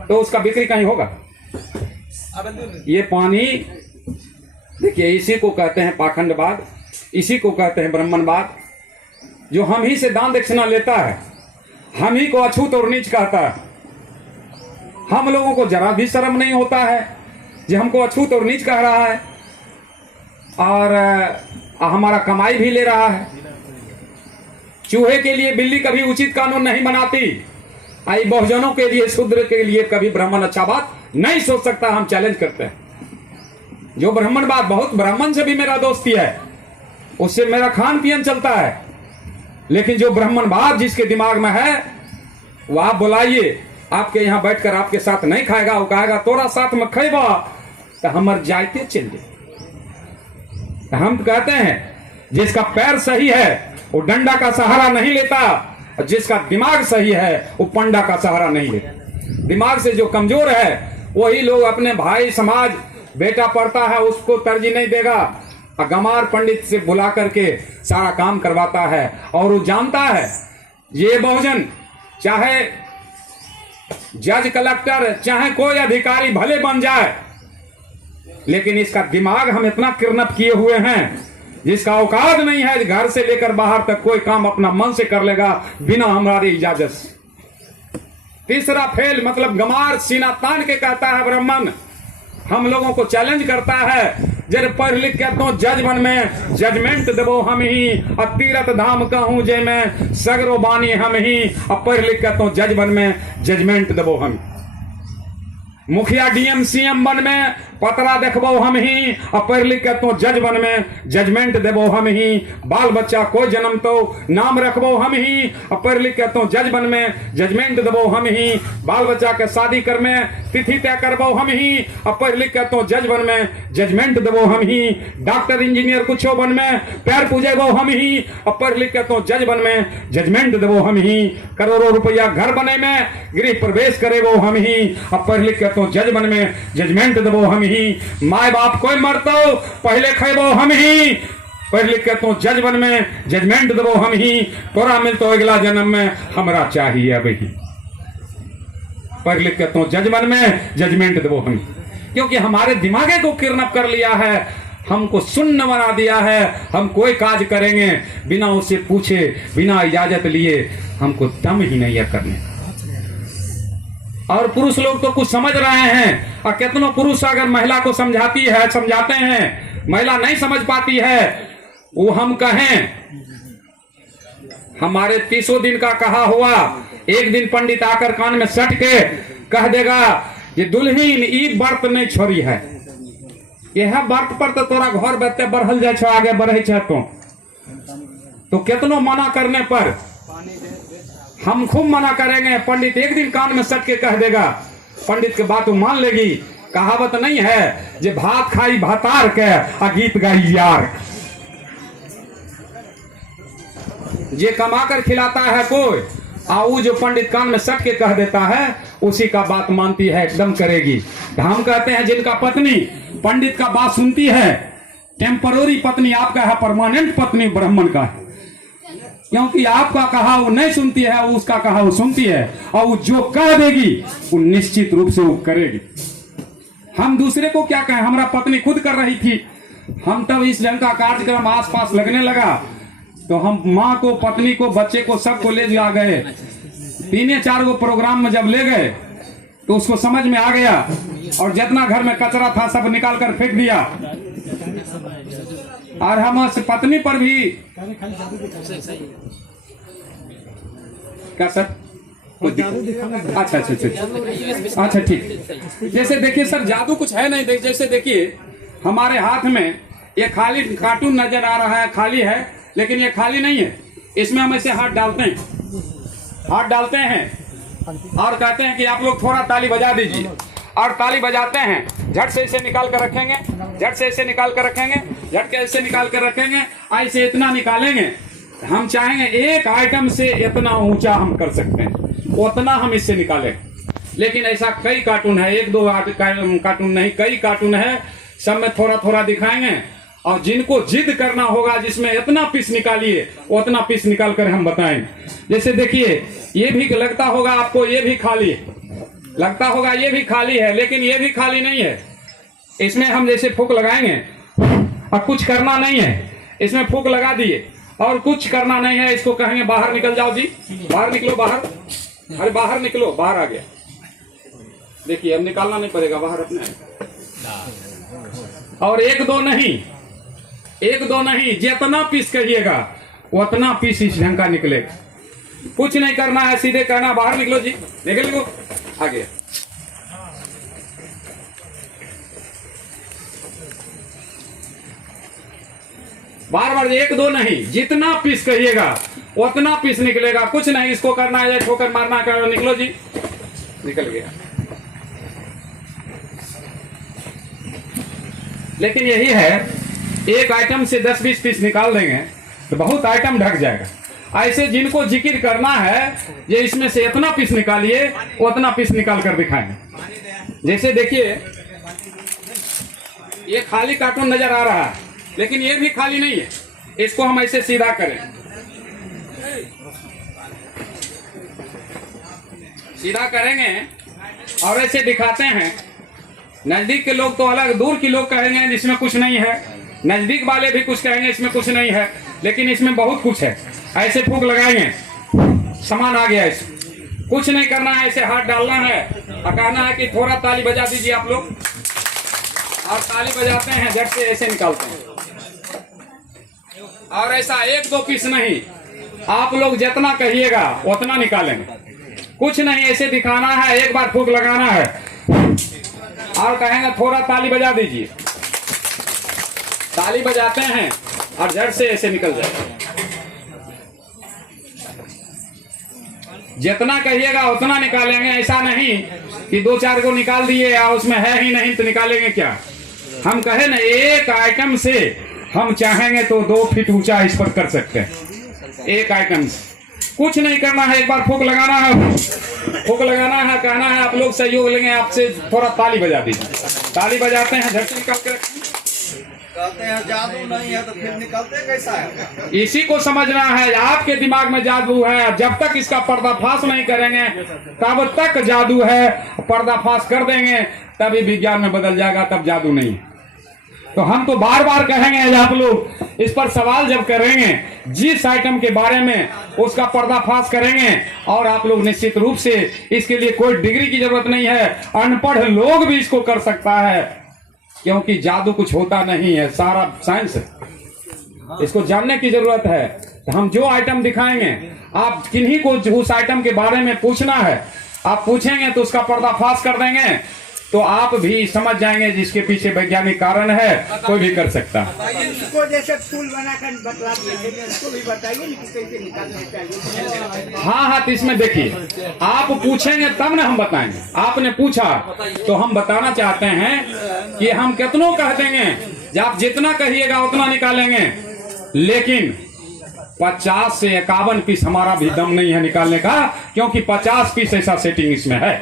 तो उसका बिक्री कहीं होगा। ये पानी देखिए, इसी को कहते हैं पाखंडवाद, इसी को कहते हैं ब्राह्मणवाद। जो हम ही से दान दक्षिणा लेता है, हम ही को अछूत और नीच कहता है। हम लोगों को जरा भी शर्म नहीं होता है जो हमको अछूत और नीच कह रहा है, और हमारा कमाई भी ले रहा है। चूहे के लिए बिल्ली कभी उचित कानून नहीं बनाती, आई बहुजनों के लिए शूद्र के लिए कभी ब्राह्मण अच्छा बात नहीं सोच सकता। हम चैलेंज करते हैं। जो ब्राह्मण बात, बहुत ब्राह्मण से भी मेरा दोस्ती है, उससे मेरा खान पियन चलता है, लेकिन जो ब्राह्मण बात जिसके दिमाग में है वो आप बुलाइए, आपके यहाँ बैठकर आपके साथ नहीं खाएगा, वो कहेगा तोरा साथ में खेबा तो हमर जायते चलिए। हम कहते हैं जिसका पैर सही है वो डंडा का सहारा नहीं लेता, और जिसका दिमाग सही है वो पंडा का सहारा नहीं लेता। दिमाग से जो कमजोर है वही लोग अपने भाई समाज, बेटा पढ़ता है उसको तरजीह नहीं देगा, गमार पंडित से बुला करके सारा काम करवाता है। और वो जानता है ये बहुजन चाहे जज कलेक्टर चाहे कोई अधिकारी भले बन जाए, लेकिन इसका दिमाग हम इतना किडनैप किए हुए हैं जिसका औकात नहीं है, घर से लेकर बाहर तक कोई काम अपना मन से कर लेगा बिना हमारी इजाजत से। तीसरा फेल मतलब गमार सीना तान के कहता है ब्राह्मण, हम लोगों को चैलेंज करता है, जब पढ़ लिख के तो जज बन में जजमेंट देवो हम ही, और तीरथ धाम कहूं जे मैं सगरो बानी हम ही, और पढ़ लिख के तो जज बन में जजमेंट देवो हम। मुखिया डीएम सीएम बन में पतरा देखबो हम ही, और पढ़ लिख के तो जज बन में जजमेंट देबो हम ही। बाल बच्चा को जन्म तो नाम रखबो हम ही, और पढ़ लिख के तो जज बन में जजमेंट देबो हम ही। बाल बच्चा के शादी कर में तिथि तय करबो हम ही, और पढ़ लिख के तो जज बन में जजमेंट देबो हम ही। डॉक्टर इंजीनियर कुछो बन में पैर पूजेबो हम ही, और पढ़ लिख के तो जज बन में जजमेंट देबो हम ही। करोड़ों रुपया घर बने में गृह प्रवेश करेबो हम ही, और पढ़ लिख के तो जज बन में जजमेंट देबो हम ही। माए बाप कोई मरतो पहले खेबो हम ही, पढ़ लिख के तो जज बन में जजमेंट देबो हम ही। तोरा मिलतो अगला जन्म में हमरा चाहिए अब ही, पढ़ लिख के तो जज बन में जजमेंट देबो हम। क्योंकि हमारे दिमागे को किडनैप कर लिया है, हमको शून्य बना दिया है। हम कोई काज करेंगे बिना उसे पूछे, बिना इजाजत लिए, हमको दम ही नहीं है करने। और पुरुष लोग तो कुछ समझ रहे हैं, और कितनों पुरुष अगर महिला को समझाती है, समझाते हैं, महिला नहीं समझ पाती है, वो हम कहें हमारे 30 दिन का कहा हुआ, एक दिन पंडित आकर कान में सट के कह देगा ये दुल्हीन ई व्रत नहीं छोड़ी है, यह व्रत पर तो तोरा घर बेते बढ़ल जाए, आगे बढ़े तो कितनों मना करने पर हम खूब मना करेंगे। पंडित एक दिन कान में सट के कह देगा, पंडित के बात वो मान लेगी। कहावत नहीं है जे भात खाई भातार के आ गीत गाई यार, जे कमा कर खिलाता है कोई, वो जो पंडित कान में सट के कह देता है उसी का बात मानती है, एकदम करेगी। हम कहते हैं जिनका पत्नी पंडित का बात सुनती है, टेम्पररी पत्नी आपका है, परमानेंट पत्नी ब्राह्मण का है। क्योंकि आपका कहा वो नहीं सुनती है, वो उसका कहा वो सुनती है, और वो जो कह देगी वो निश्चित रूप से वो करेगी। हम दूसरे को क्या कहें, हमारा पत्नी खुद कर रही थी, हम तब इस ढंग का कार्यक्रम आसपास लगने लगा तो हम माँ को, पत्नी को, बच्चे को, सबको ले जा गए। 3-4 गो प्रोग्राम में जब ले गए तो उसको समझ में आ गया, और जितना घर में कचरा था सब निकाल कर फेंक दिया। और हम उस पत्नी पर भी क्या सर, अच्छा ठीक। जैसे देखिए सर, जादू कुछ है नहीं। जैसे देखिए हमारे हाथ में ये खाली कार्टून नजर आ रहा है, खाली है, लेकिन ये खाली नहीं है। इसमें हम ऐसे हाथ डालते हैं, हाथ डालते हैं और कहते हैं कि आप लोग थोड़ा ताली बजा दीजिए, और ताली बजाते हैं। झट से इसे निकाल कर रखेंगे, झट से इसे निकाल कर रखेंगे, झट के ऐसे निकाल कर रखेंगे, ऐसे इतना निकालेंगे। हम चाहेंगे एक आइटम से इतना ऊंचा हम कर सकते हैं, उतना हम इससे निकालें। लेकिन ऐसा कई कार्टून है, 1-2 कार्टून नहीं, कई कार्टून है, सब में थोड़ा थोड़ा दिखाएंगे। और जिनको जिद करना होगा, जिसमें इतना पीस निकालिए, उतना पीस निकाल कर हम बताएंगे। जैसे देखिए ये भी लगता होगा आपको, ये भी खाली लगता होगा, ये भी खाली है, लेकिन ये भी खाली नहीं है। इसमें हम जैसे फूंक लगाएंगे और कुछ करना नहीं है, इसमें फूंक लगा दिए और कुछ करना नहीं है। इसको कहेंगे बाहर निकल जाओ जी, बाहर निकलो, बाहर, अरे बाहर निकलो, बाहर आ गया। देखिए अब निकालना नहीं पड़ेगा बाहर अपने। और 1-2 नहीं, 1-2 नहीं, जितना पीस कहिएगा उतना पीस इस ढंग का निकलेगा। कुछ नहीं करना है, सीधे कहना बाहर निकलो जी, निकल लो, आ गया। बार बार 1-2 नहीं, जितना पीस कहिएगा उतना पीस निकलेगा। कुछ नहीं, इसको करना है, ठोकर मारना करो, निकलो जी, निकल गया। लेकिन यही है, एक आइटम से 10-20 पीस निकाल देंगे तो बहुत आइटम ढक जाएगा। ऐसे जिनको जिक्र करना है, ये इसमें से इतना पीस निकालिए, उतना पीस निकाल कर दिखाएंगे। जैसे देखिए ये खाली कार्टून नजर आ रहा है, लेकिन ये भी खाली नहीं है। इसको हम ऐसे सीधा करें, सीधा करेंगे और ऐसे दिखाते हैं, नजदीक के लोग तो अलग, दूर के लोग कहेंगे इसमें कुछ नहीं है, नजदीक वाले भी कुछ कहेंगे इसमें कुछ नहीं है, लेकिन इसमें बहुत कुछ है। ऐसे फूंक लगाएंगे, सामान आ गया, इसमें कुछ नहीं करना है, ऐसे हाथ डालना है और कहना है कि थोड़ा ताली बजा दीजिए आप लोग, और ताली बजाते हैं, झट से ऐसे निकालते हैं। और ऐसा 1-2 पीस नहीं, आप लोग जितना कहिएगा उतना निकालेंगे, कुछ नहीं, ऐसे दिखाना है, एक बार फूंक लगाना है और कहेंगे थोड़ा ताली बजा दीजिए, ताली बजाते हैं और झट से ऐसे निकल जाए। जितना कहिएगा उतना निकालेंगे, ऐसा नहीं कि 2-4 को निकाल दिए या उसमें है ही नहीं तो निकालेंगे क्या। हम कहे ना, एक आइटम से हम चाहेंगे तो 2 फीट ऊंचा इस पर कर सकते हैं, एक आइटम से। कुछ नहीं करना है, एक बार फूंक लगाना है, फूंक लगाना है, कहना है आप लोग सहयोग लेंगे, आपसे थोड़ा ताली बजा दीजिए, ताली बजाते हैं, झट से निकाल के रखें। कहते हैं जादू नहीं है तो फिर निकलते कैसा है? इसी को समझना है, आपके दिमाग में जादू है, जब तक इसका पर्दाफाश नहीं करेंगे तब तक जादू है, पर्दाफाश कर देंगे तभी विज्ञान में बदल जाएगा, तब जादू नहीं है। तो हम तो बार बार कहेंगे, आप लोग इस पर सवाल जब करेंगे, जिस आइटम के बारे में उसका पर्दाफाश करेंगे, और आप लोग निश्चित रूप से इसके लिए कोई डिग्री की जरूरत नहीं है, अनपढ़ लोग भी इसको कर सकता है, क्योंकि जादू कुछ होता नहीं है, सारा साइंस है, इसको जानने की जरूरत है। तो हम जो आइटम दिखाएंगे, आप किन्हीं को उस आइटम के बारे में पूछना है, आप पूछेंगे तो उसका पर्दाफाश कर देंगे, तो आप भी समझ जाएंगे जिसके पीछे वैज्ञानिक कारण है, कोई भी कर सकता है। इसको जैसे फूल बनाकर बतला दिए, इसको भी बताइए कि कैसे निकालना चाहिए। हाँ, तो इसमें देखिए, आप पूछेंगे तब ना हम बताएंगे, आपने पूछा तो हम बताना चाहते हैं कि हम कितनों कह देंगे, आप जितना कहिएगा उतना निकालेंगे, लेकिन 50 से 51 पीस हमारा भी दम नहीं है निकालने का, क्योंकि 50 पीस ऐसा सेटिंग इसमें है,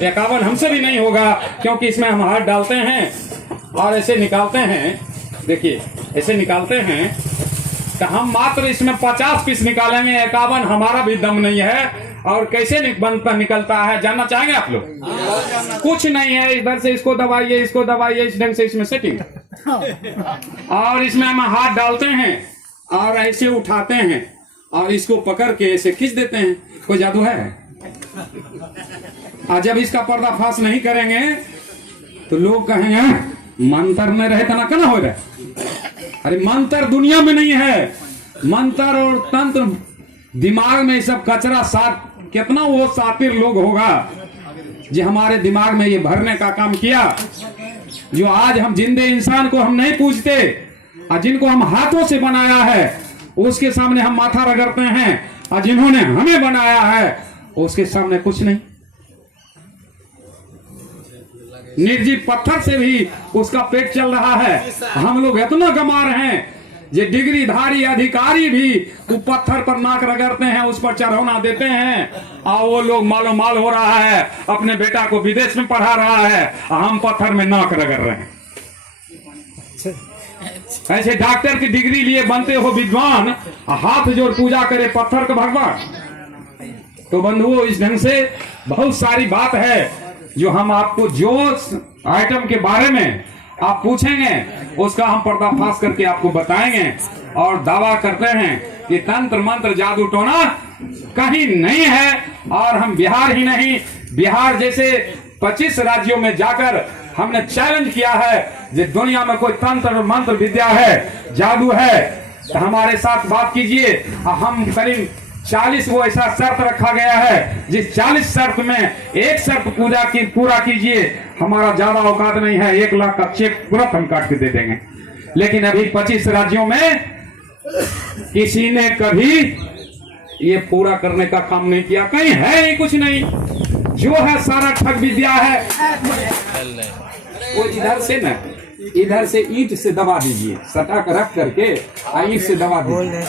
51 हमसे भी नहीं होगा, क्योंकि इसमें हम हाथ डालते हैं और ऐसे निकालते हैं, देखिए ऐसे निकालते हैं, तो हम मात्र इसमें 50 पीस निकालेंगे, 51 हमारा भी दम नहीं है। और कैसे बनता निकलता है जानना चाहेंगे आप लोग? कुछ नहीं है, इधर से इसको दबाइए, इसको दबाइए, इस ढंग से इसमें सेटिंग, और इसमें हम हाथ डालते हैं और ऐसे उठाते हैं और इसको पकड़ के ऐसे खींच देते हैं। कोई जादू है? और जब इसका पर्दाफाश नहीं करेंगे तो लोग कहेंगे मंत्र में रहे तना क्या हो रहा। अरे मंत्र दुनिया में नहीं है, मंत्र और तंत्र दिमाग में सब कचरा साथ, कितना वो सातिर लोग होगा जो हमारे दिमाग में ये भरने का काम किया, जो आज हम जिंदे इंसान को हम नहीं पूछते, और जिनको हम हाथों से बनाया है उसके सामने हम माथा रगड़ते हैं, और जिन्होंने हमें बनाया है उसके सामने कुछ नहीं। निर्जीव पत्थर से भी उसका पेट चल रहा है, हम लोग इतना गंवा रहे हैं, ये डिग्रीधारी अधिकारी भी वो पत्थर पर नाक रगड़ते हैं, उस पर चढ़ौना देते हैं, और वो लोग मालो माल हो रहा है, अपने बेटा को विदेश में पढ़ा रहा है, हम पत्थर में नाक रगड़ रहे हैं। ऐसे डॉक्टर की डिग्री लिए बनते हो विद्वान, हाथ जोड़ पूजा करे पत्थर का भगवान। तो बंधुओं, इस ढंग से बहुत सारी बात है जो हम आपको, जो आइटम के बारे में आप पूछेंगे उसका हम पर्दाफाश करके आपको बताएंगे, और दावा करते हैं कि तंत्र मंत्र जादू टोना कहीं नहीं है। और हम बिहार ही नहीं, बिहार जैसे 25 राज्यों में जाकर हमने चैलेंज किया है, जो दुनिया में कोई तंत्र मंत्र विद्या है, जादू है, तो हमारे साथ बात कीजिए। हम करीब 40 वो ऐसा शर्त रखा गया है, जिस 40 शर्त में एक शर्त पूरा कीजिए, हमारा ज्यादा औकात नहीं है, 1 लाख का चेक तुरंत हम काट के दे देंगे। लेकिन अभी 25 राज्यों में किसी ने कभी ये पूरा करने का काम नहीं किया, कहीं है ही कुछ नहीं, जो है सारा ठग विद्या है। वो इधर से न, इधर से ईंट से दबा दीजिए, सटा कर रख करके ईंट से दबा दीजिए।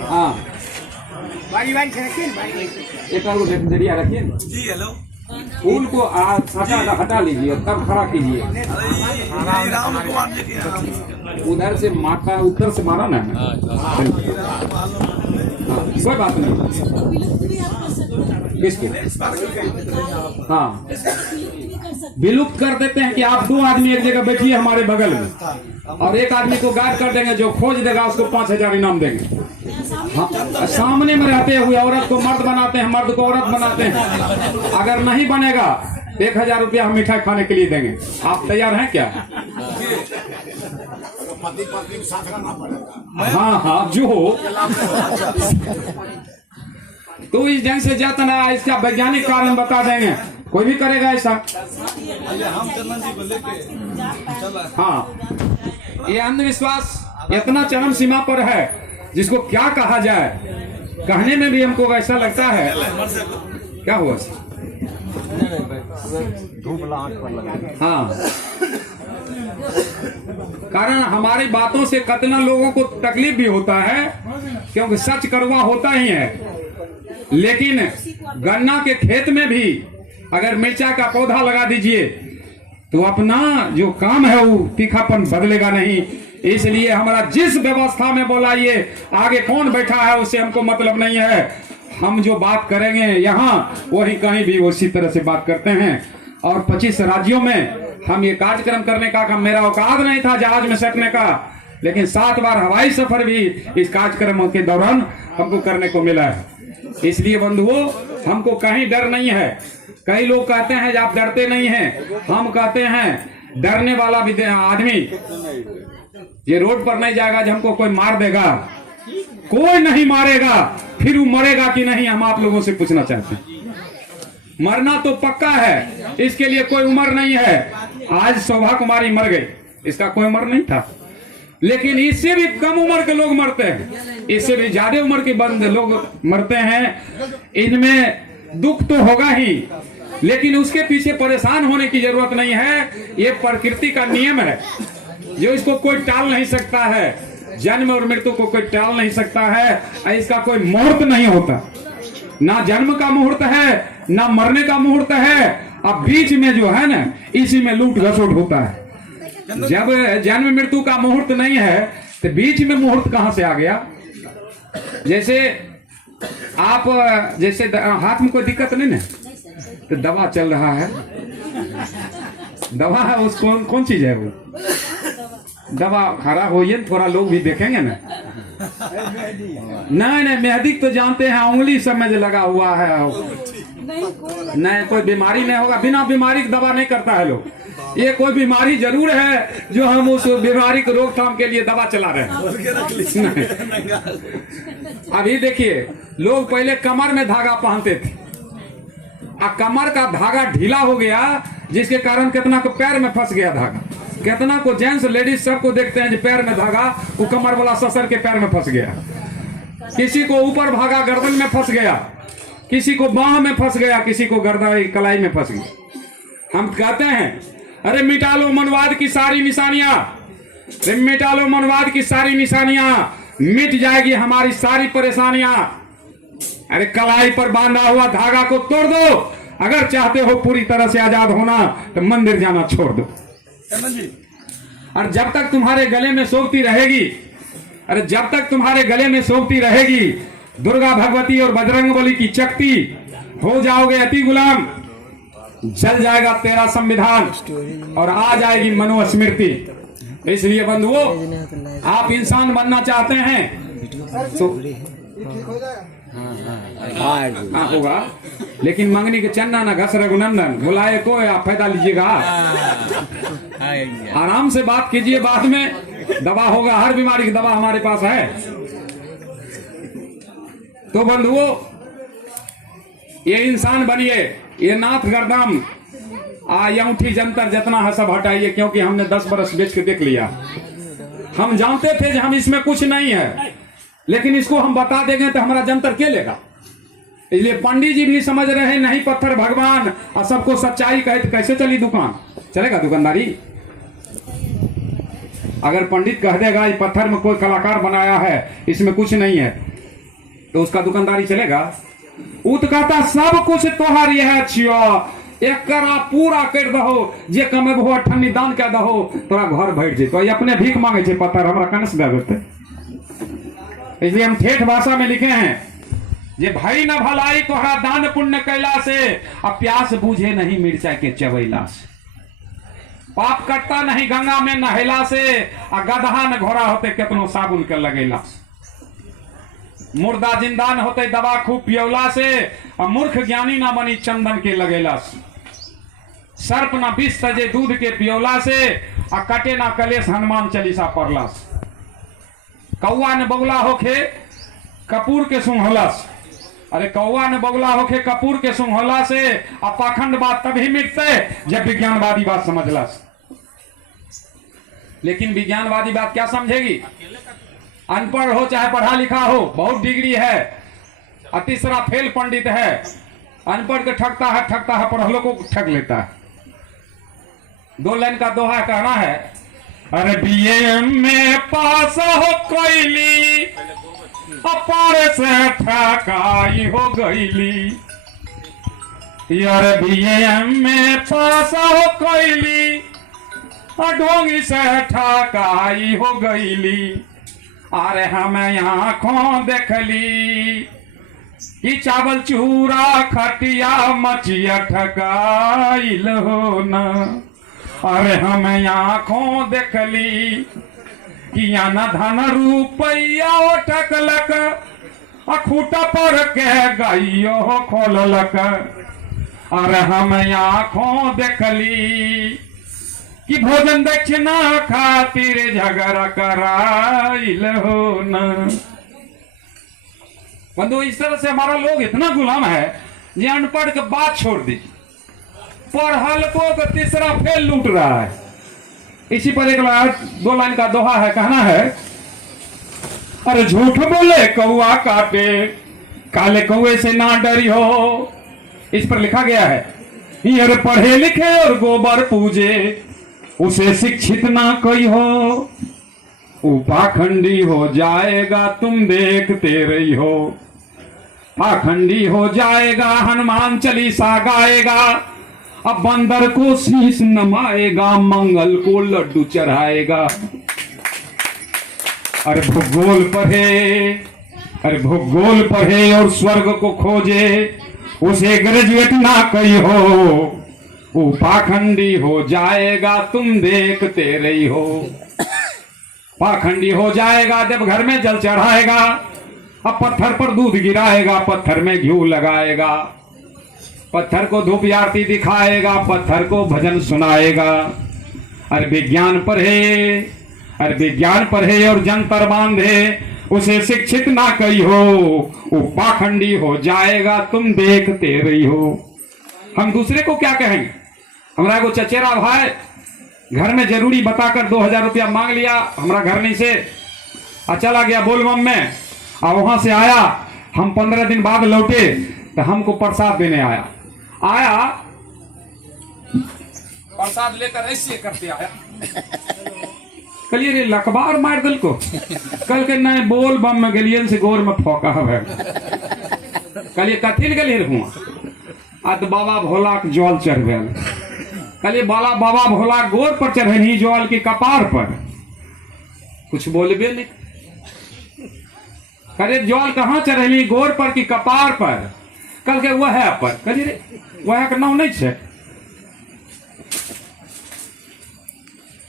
हाँ, एक जरिया रखिए, फूल को हटा लीजिए, तब खड़ा कीजिए। उधर से माथा, उत्तर से मारा ना, कोई बात नहीं। किसको? हाँ, विलुप्त कर देते हैं कि आप 2 आदमी एक जगह बैठिए हमारे बगल में, और एक आदमी को गायब कर देंगे, जो खोज देगा उसको 5,000 इनाम देंगे। हाँ, सामने में रहते हुए औरत को मर्द बनाते हैं, मर्द को औरत बनाते हैं। अगर नहीं बनेगा 1,000 रुपया हम मिठाई खाने के लिए देंगे। आप तैयार हैं क्या? हाँ हाँ, जो हो तो इस ढंग से जातना, इसका वैज्ञानिक कारण बता देंगे। कोई भी करेगा ऐसा? हाँ, ये अंधविश्वास इतना चरम सीमा पर है जिसको क्या कहा जाए, कहने में भी हमको ऐसा लगता है। क्या हुआ? हाँ, कारण हमारी बातों से कितना लोगों को तकलीफ भी होता है, क्योंकि सच कड़वा होता ही है। लेकिन गन्ना के खेत में भी अगर मिर्चा का पौधा लगा दीजिए तो अपना जो काम है वो तीखापन बदलेगा नहीं। इसलिए हमारा जिस व्यवस्था में बोलाइए, आगे कौन बैठा है उससे हमको मतलब नहीं है। हम जो बात करेंगे यहाँ वही कहीं भी उसी तरह से बात करते हैं। और 25 राज्यों में हम ये कार्यक्रम करने का मेरा औकात नहीं था जहाज में सटने का, लेकिन 7 बार हवाई सफर भी इस कार्यक्रम के दौरान हमको करने को मिला है। इसलिए बंधुओं, हमको कहीं डर नहीं है। कई लोग कहते हैं आप डरते नहीं हैं, हम कहते हैं डरने वाला आदमी ये रोड पर नहीं जाएगा, जब हमको कोई मार देगा। कोई नहीं मारेगा, फिर वो मरेगा कि नहीं, हम आप लोगों से पूछना चाहते हैं। मरना तो पक्का है, इसके लिए कोई उम्र नहीं है। आज शोभा कुमारी मर गई, इसका कोई उम्र नहीं था, लेकिन इससे भी कम उम्र के लोग मरते हैं, इससे भी ज्यादा उम्र के बंद लोग मरते हैं। इनमें दुख तो होगा ही, लेकिन उसके पीछे परेशान होने की जरूरत नहीं है। ये प्रकृति का नियम है जो इसको कोई टाल नहीं सकता है। जन्म और मृत्यु को कोई टाल नहीं सकता है। इसका कोई मुहूर्त नहीं होता, ना जन्म का मुहूर्त है ना मरने का मुहूर्त है। अब बीच में जो है ना, इसी में लूट घसोट होता है। जब जन्म मृत्यु का मुहूर्त नहीं है तो बीच में मुहूर्त कहां से आ गया? जैसे आप जैसे हाथ में कोई दिक्कत नहीं ना, तो दवा चल रहा है, दवा है उस कौन चीज है वो? दवा खराब हो, ये थोड़ा लोग भी देखेंगे ना। नहीं, मेहंदी तो जानते हैं, उंगली सब में जो लगा हुआ है। नहीं, कोई बीमारी नहीं होगा, बिना बीमारी की दवा नहीं करता है लोग। ये कोई बीमारी जरूर है जो हम उस बीमारी को रोकथाम के लिए दवा चला रहे हैं। अभी देखिए, लोग पहले कमर में धागा पहनते थे, अब कमर का धागा ढीला हो गया, जिसके कारण कितना को पैर में फंस गया धागा। कितना को जेंट्स लेडीज सबको देखते हैं जो पैर में धागा, वो कमर वाला ससर के पैर में फंस गया। किसी को ऊपर भागा गर्दन में फंस गया, किसी को बाह में फंस गया, किसी को गर्दन कलाई में फंस गया। हम कहते हैं अरे मिटा लो मनवाद की सारी निशानियां, मिटा लो मनवाद की सारी निशानियां, मिट जाएगी हमारी सारी परेशानियां। अरे कलाई पर बांधा हुआ धागा को तोड़ दो। अगर चाहते हो पूरी तरह से आजाद होना तो मंदिर जाना छोड़ दो। और जब तक तुम्हारे गले में सोखती रहेगी, अरे जब तक तुम्हारे गले में सोखती रहेगी दुर्गा भगवती और बजरंगबली की शक्ति, हो जाओगे अति गुलाम। जल जाएगा तेरा संविधान और आ जाएगी मनुस्मृति। इसलिए बंधुओं, आप इंसान बनना चाहते हैं तो हाँ होगा, लेकिन मंगनी के चन्ना ना घस रघुनंदन, बुलाए को आप फायदा लीजिएगा। आराम से बात कीजिए, बाद में दवा होगा, हर बीमारी की दवा हमारे पास है। तो बंधुओं, ये इंसान बनिए, ये नाथ गर्दम अंगूठी जंतर जितना है सब हटाइए, क्योंकि हमने 10 बरस बेच के देख लिया। हम जानते थे कि हम इसमें कुछ नहीं है, लेकिन इसको हम बता देंगे तो हमारा जंतर के लेगा। इसलिए पंडित जी भी समझ रहे हैं नहीं पत्थर भगवान, और सबको सच्चाई कहे तो कैसे चली दुकान? चलेगा दुकानदारी? अगर पंडित कह देगा ये पत्थर में कोई कलाकार बनाया है, इसमें कुछ नहीं है, तो उसका दुकानदारी चलेगा? उत कहता सब कुछ तोहार यह एक करा पूरा कर दहो, जे कमे बहु ठन्नी दान कर दहो, तोरा घर बैठ जे। तो ये अपने भीख मांगे छे पत्थर, हमरा कने से देते। इसलिए हम ठेठ भाषा में लिखे हैं, जे भाई न भलाई तोहरा दान पुण्य कैला से, अब प्यास बूझे नहीं मिर्चा के चबैला से। पाप कटता नहीं गंगा में नहेला से, आ गदहा न घोड़ा होते कितनो साबुन के लगेला। मुर्दा जिंदा न होते दवा खूब पियोला से, और मूर्ख ज्ञानी ना बनी चंदन के लगेला। सर्प न विष तजे दूध के पियोला से, आ कटे ना कलेश हनुमान चालीसा पढ़ला। कौआ ने बगुला होके कपूर के सुंघलस। अरे कौआ ने बगुला होके कपूर के सुंघला से, आ पाखंड बात तभी मिटते जब विज्ञानवादी बात समझलस। लेकिन विज्ञानवादी बात क्या समझेगी? अनपढ़ हो चाहे पढ़ा लिखा हो, बहुत डिग्री है, और तीसरा फेल पंडित है, अनपढ़ के ठगता है, पढ़लो को ठग लेता है। 2 लाइन का दोहा कहना है, अरे बीए में पास हो कोयली, अपार से ठकाई हो गईली। यार बीए में पास हो कोयली, ढोंगी से ठकाई हो गईली। अरे हमें आंखों देखली कि चावल चूरा खटिया मचिया ठकाइल हो न। अरे हमें आंखों देखली कि न धन रुपया ठकलक, खूटा पर के गाइयो खोललक। अरे हमें आंखों देखली कि भोजन दक्षिणा खातिर झगड़ा कराइल हो न। बंधु, इस तरह से हमारा लोग इतना गुलाम है जे अनपढ़ के बात छोड़ दी, पढ़ल को तीसरा फेल लूट रहा है। इसी पर एक 2 लाइन का दोहा है, कहना है, अरे झूठ बोले कौआ काटे, काले कौए से ना डरी हो। इस पर लिखा गया है, ये पढ़े लिखे और गोबर पूजे, उसे शिक्षित ना कोई हो। पाखंडी हो जाएगा तुम देखते रही हो। पाखंडी हो जाएगा हनुमान चालीसा गाएगा, अब बंदर को शीश नमाएगा, मंगल को लड्डू चढ़ाएगा। अरे भूगोल पढ़े और स्वर्ग को खोजे, उसे ग्रेजुएट ना कही हो। वो पाखंडी हो जाएगा तुम देखते रही हो। पाखंडी हो जाएगा जब घर में जल चढ़ाएगा, अब पत्थर पर दूध गिराएगा, पत्थर में घी लगाएगा, पत्थर को धूप आरती दिखाएगा, पत्थर को भजन सुनाएगा। अरे विज्ञान पढ़े और जंतर बांधे, उसे शिक्षित ना कही हो। वो पाखंडी हो जाएगा तुम देखते रही हो। हम दूसरे को क्या कहेंगे? हमारा को चचेरा भाई घर में जरूरी बताकर 2000 रुपया मांग लिया, हमारा घर नहीं से, और चला गया बोलबम में, और वहां से आया, हम 15 दिन बाद लौटे तो हमको प्रसाद देने आया प्रसाद लेकर ऐसे करते आया। कलिए रे लकबार मार दिल को, कल के नए बोल बम में गलियन से गोर में फोका है। कलिए कथिल गलिए हुआ अद बाबा भोला के जल चढ़, कलिए बाबा भोला गोर पर चढ़नी जल की कपार पर, कुछ बोलबे नहीं करे। जल कहाँ चढ़नी? गोर पर की कपार पर। कल के वह है पर, कलिए वह का नाम नहीं छे।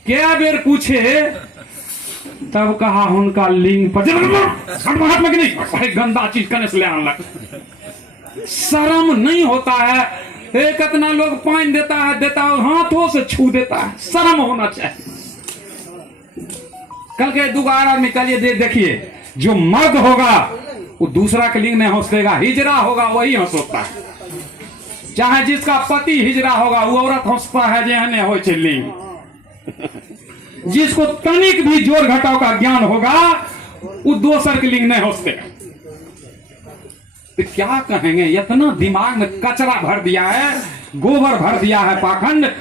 क्या बेर पूछे तब कहा उनका लिंग पर महात्मा की नहीं, गंदा चीज कने से ले आनलक। शर्म नहीं होता है? कितना लोग पानी देता है हाथों से छू देता है, शर्म होना चाहिए। कल के दुगार आदमी कलिए देखिए, जो मर्द होगा वो दूसरा के लिंग नहीं हंसेगा, हिजरा होगा वही हंसता है। चाहे जिसका पति हिजरा होगा वो औरत हंसता है जेहने हो लिंग। जिसको तनिक भी जोर घटाव का ज्ञान होगा वो दोसर के लिंग नहीं हंसते। तो क्या कहेंगे? इतना दिमाग में कचरा भर दिया है, गोबर भर दिया है पाखंड।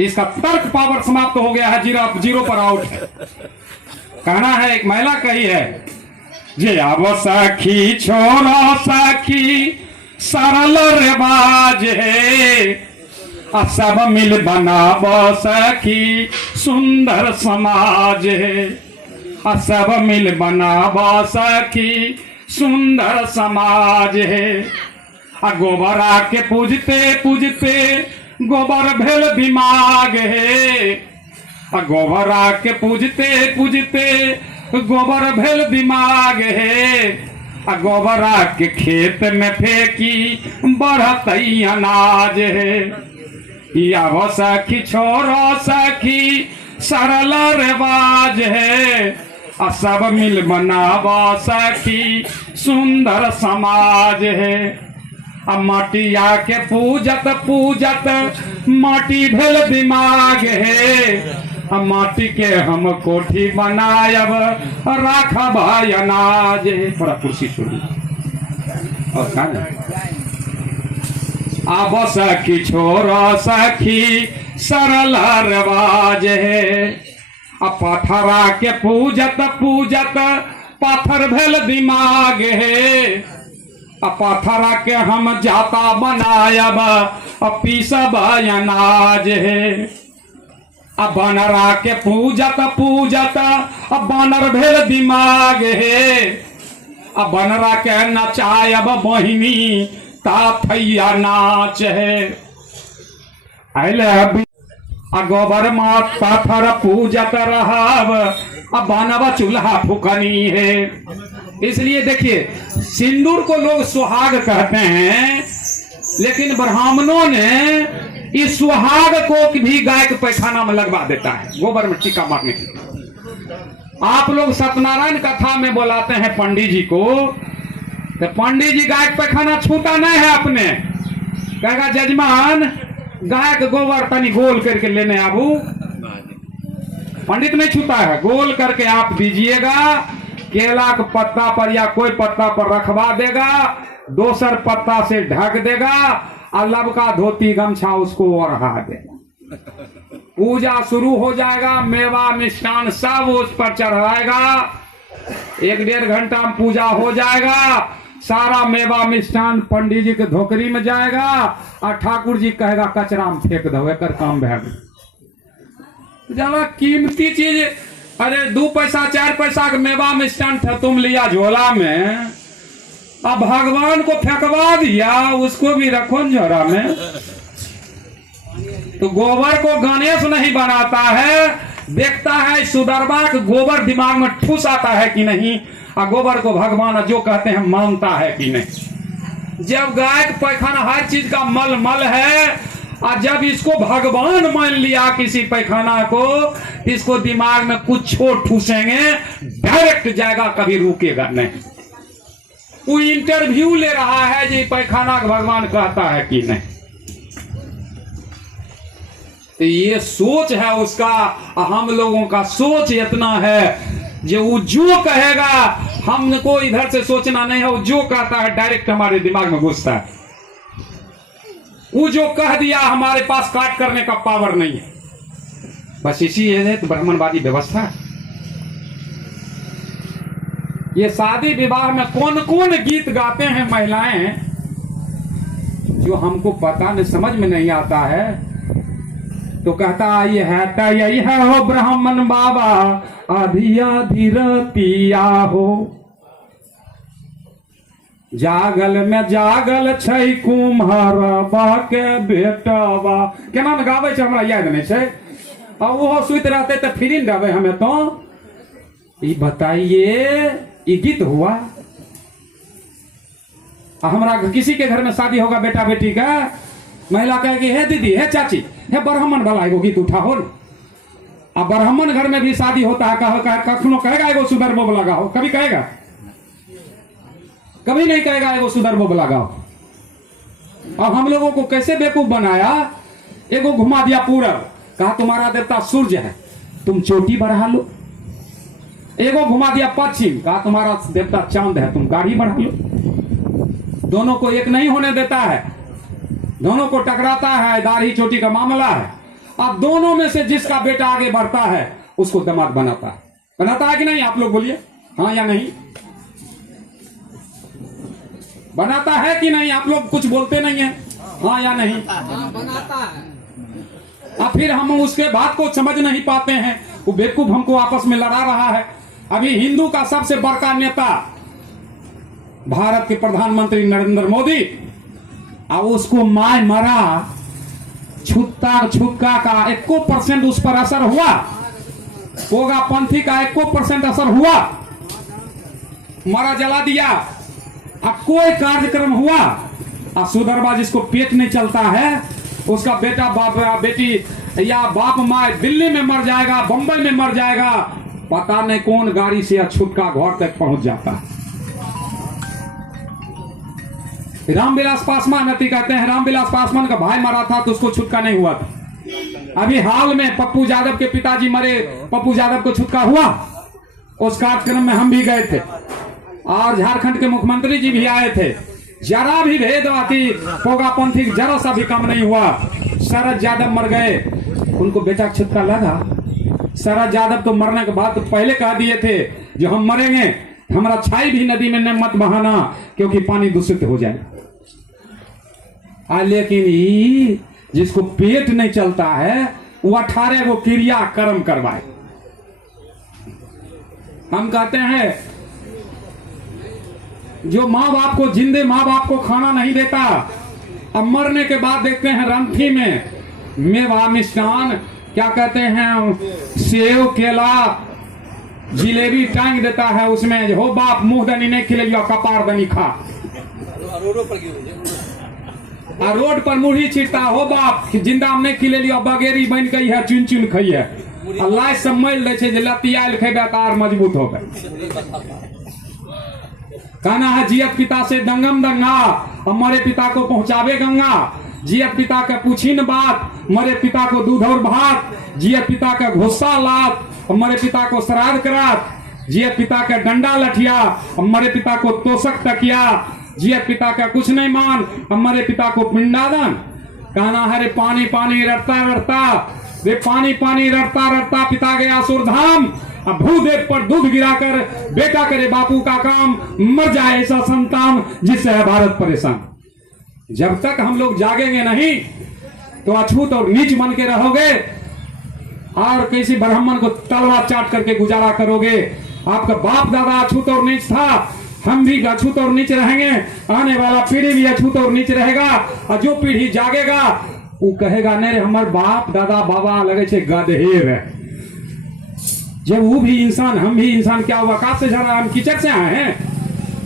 इसका तर्क पावर समाप्त हो गया है, जीरो पर आउट है। कहना है, एक महिला कही है, जे अब सखी छोरा सखी सरल रिवाज है, सब मिल बनाब सखी सुंदर समाज है। सब मिल बनाब सखी सुंदर समाज है। गोबरा के पूजते पूजते गोबर भेल दिमाग है। गोबरा के पूजते पूजते गोबर भेल दिमाग है, गोबरा के खेत में फेंकी बढ़त अनाज है। या वो सखी छोरो सखी सरल रिवाज है, सब मिल बनावा सखी सुंदर समाज है। माटिया के पूजत पूजत माटी भेल दिमाग है, माटी के हम कोठी बनायब राखब अनाज है। थोड़ा कुर्सी छोड़िए और खाना। अब सखी छोरो सखी सरल रिवाज है, पथरा के पूजत पूजत पत्थर भेल दिमाग है, पथरा के हम जाता बनायब पीसब अनाज है। बनरा के पूजत पूजत बनर भेल दिमाग है, बनरा के नचायब बहिनी ताथैया नाच है। गोबर मात पत्थर पूजत रहब बनब चूल्हा फुकनी है। इसलिए देखिए सिंदूर को लोग सुहाग कहते हैं, लेकिन ब्राह्मणों ने इस सुहाग को भी गाय के पैखाना में लगवा देता है, गोबर में टीका मारने के लिए। आप लोग सत्यनारायण कथा में बुलाते हैं पंडित जी को, तो पंडित जी गाय के पैखाना छूता नहीं है अपने, कहेगा जजमान गाय के गोबर तनी गोल करके लेने आबू। पंडित नहीं छूता है, गोल करके आप दीजिएगा, केला के पत्ता पर या कोई पत्ता पर रखवा देगा, दोसर पत्ता से ढक देगा और लबका धोती गमछा उसको ओढ़ा देगा। पूजा शुरू हो जाएगा, मेवा मिष्ठान सब उस पर चढ़ाएगा। 1-1.5 घंटा में पूजा हो जाएगा, सारा मेवा मिष्ठान पंडित जी के धोकरी में जाएगा और ठाकुर जी कहेगा कचरा में फेंक दो, एक काम भैया। ज्यादा कीमती चीज, अरे 2 पैसा 4 पैसा का मेवा मिष्ठान था तुम लिया झोला में, अब भगवान को फेंकवा दिया, उसको भी रखो झोरा में। तो गोबर को गणेश नहीं बनाता है, देखता है सुदरबा के गोबर दिमाग में ठूस आता है कि नहीं, और गोबर को भगवान जो कहते हैं मानता है कि नहीं। जब गाय का पैखाना हर चीज का मल मल है, और जब इसको भगवान मान लिया किसी पैखाना को, इसको दिमाग में कुछ छोड़ ठूसेंगे डायरेक्ट जाएगा, कभी रुकेगा नहीं। वो इंटरव्यू ले रहा है जी पैखाना का भगवान कहता है कि नहीं। तो ये सोच है उसका, हम लोगों का सोच इतना है जो वो जो कहेगा हमको इधर से सोचना नहीं है, वो जो कहता है डायरेक्ट हमारे दिमाग में घुसता है। वो जो कह दिया हमारे पास काट करने का पावर नहीं है। बस इसी है तो ब्राह्मणवादी व्यवस्था। ये शादी विवाह में कौन कौन गीत गाते हैं महिलाएं, जो हमको पता नहीं, समझ में नहीं आता है। तो कहता ये है यही है हो ब्राह्मण बाबा, आधी आधी रतिया हो, जागल में जागल छै कुम्हारबा के बेटवा। केना में गावे छै हमरा याद नहीं छै, और वो सुत रहते तो फिर गावे हमें। तो ये बताइए ये गीत हुआ। हमारा किसी के घर में शादी होगा बेटा बेटी का, महिला कहेगी हे दीदी हे चाची हे ब्राह्मण वाला एगो गीत उठा हो। अब ब्राह्मण घर में भी शादी होता है, कखनो कहेगा एगो सुधर बोब लगाओ, कभी कहेगा? कभी नहीं कहेगा एगो सुधर बोब लगाओ। अब हम लोगों को कैसे बेवकूफ बनाया, एगो घुमा दिया पूरब, कहा तुम्हारा देवता सूर्य है तुम चोटी बढ़ा लो। एगो घुमा दिया पश्चिम, कहा तुम्हारा देवता चांद है तुम गाड़ी बढ़ा लो। दोनों को एक नहीं होने देता है, दोनों को टकराता है, दाढ़ी चोटी का मामला है। अब दोनों में से जिसका बेटा आगे बढ़ता है उसको दामाद बनाता है। बनाता है कि नहीं? आप लोग बोलिए हाँ या नहीं। बनाता है कि नहीं? आप लोग कुछ बोलते नहीं है, हाँ या नहीं? बनाता है। अब फिर हम उसके बात को समझ नहीं पाते हैं, वो बेवकूफ हमको आपस में लड़ा रहा है। अभी हिंदू का सबसे बड़का नेता भारत के प्रधानमंत्री नरेंद्र मोदी, और उसको माय मरा छुटका का 1% उस पर असर हुआ, पोगापंथी का 1% असर हुआ, मरा जला दिया, अब कोई कार्यक्रम हुआ, सुधरवा जिसको पेट नहीं चलता है उसका बेटा बाप बेटी या बाप माँ दिल्ली में मर जाएगा, बंबई में मर जाएगा, पता नहीं कौन गाड़ी से छुटका घर तक पहुंच जाता है। रामविलास पासवान अति कहते हैं, रामविलास पासवान का भाई मरा था तो उसको छुटका नहीं हुआ था। अभी हाल में पप्पू यादव के पिताजी मरे, पप्पू यादव को छुटका हुआ, उस कार्यक्रम में हम भी गए थे और झारखंड के मुख्यमंत्री जी भी आए थे। जरा भी भेदवाती पोगापंथी जरा सा भी कम नहीं हुआ। शरद यादव मर गए, उनको बेटा छुटका लगा। शरद यादव तो मरने के बाद तो पहले कह दिए थे जो हम मरेंगे हमारा छाई भी नदी में न मत बहाना क्योंकि पानी दूषित हो जाए। लेकिन ये जिसको पेट नहीं चलता है वो 18 वो क्रिया कर्म करवाए। हम कहते हैं जो माँ बाप को जिंदे माँ बाप को खाना नहीं देता, अब मरने के बाद देखते हैं रंथी में मेवा मिष्ठान क्या कहते हैं सेव केला जिलेबी टांग देता है, उसमें हो बाप मुंहदनी नहीं खिले लिया कपारदनी खा, और रोड पर मुढ़ी छिड़ता हो बाप जिंदा में नहीं खिले लिया बगेरी बन गई है चुन चुन खाई है, अल्लाह सम्मेल दे छे जे लतियाल खेबे त आर मजबूत हो गए। कहना है जियत पिता से दंगम दंगा और मरे पिता को पहुंचावे गंगा, जियत पिता का पूछी न बात, मरे पिता को दूध और भात, जियत पिता का घुस्सा लात और मरे पिता को श्राद्ध करात, जियत पिता का डंडा लठिया और मरे पिता को तोषक तकिया, जियत पिता का कुछ नहीं मान और मरे पिता को पिंडादन। कहना है रे पानी पानी रटता रटता, रे पानी पानी रटता रटता पिता गया सुरधाम, अब भूदेव पर दूध गिराकर बेटा करे बापू का काम, मर जाए ऐसा संतान जिससे है भारत परेशान। जब तक हम लोग जागेंगे नहीं तो अछूत और नीच बन के रहोगे और किसी ब्राह्मण को तलवार चाट करके गुजारा करोगे। आपका बाप दादा अछूत और नीच था, हम भी अछूत और नीच रहेंगे, आने वाला पीढ़ी भी अछूत और नीच रहेगा, और जो पीढ़ी जागेगा वो कहेगा नहीं रे हमार बाप दादा बाबा लगे छे गधेर है। जब वो भी इंसान हम भी इंसान, क्या वकात से झरा हम कीचड़ से आए हैं,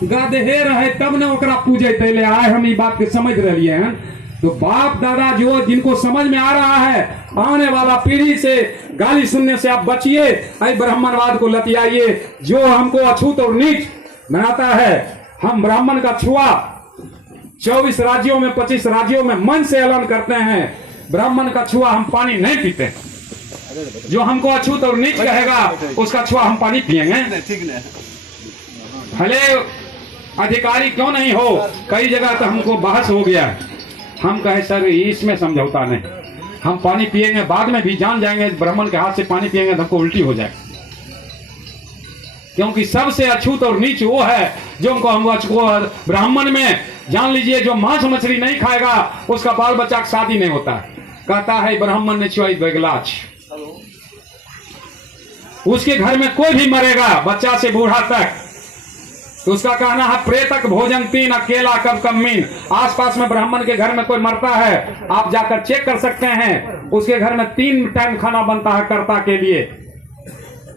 गधेर है तब न ओकरा पूजे तैले आए। हम ये बात के समझ रही हैं तो बाप दादा जो जिनको समझ में आ रहा है, आने वाला पीढ़ी से गाली सुनने से आप बचिए, ऐ ब्राह्मणवाद को लतियाइए जो हमको अछूत और नीच बनाता है। हम ब्राह्मण का छुआ 24 राज्यों में 25 राज्यों में मन से ऐलान करते हैं, ब्राह्मण का छुआ हम पानी नहीं पीते। जो हमको अछूत और नीच कहेगा उसका छुआ हम पानी पिएंगे, भले अधिकारी क्यों नहीं हो। कई जगह तो हमको बहस हो गया, हम कहे सर इसमें समझौता नहीं, हम पानी पिएंगे, बाद में भी जान जाएंगे ब्राह्मण के हाथ से पानी पिएंगे तो हमको उल्टी हो जाए, क्योंकि सबसे अछूत और नीच वो है जो हमको ब्राह्मण में जान लीजिए जो मांस मछली नहीं खाएगा उसका बाल बच्चा का शादी नहीं होता। कहता है ब्राह्मण ने छुआई बेगलाच, उसके घर में कोई भी मरेगा बच्चा से बूढ़ा तक तो उसका कहना है प्रेतक भोजन 3 अकेला कब कम मीन। आसपास में ब्राह्मण के घर में कोई मरता है आप जाकर चेक कर सकते हैं, उसके घर में 3 टाइम खाना बनता है कर्ता के लिए।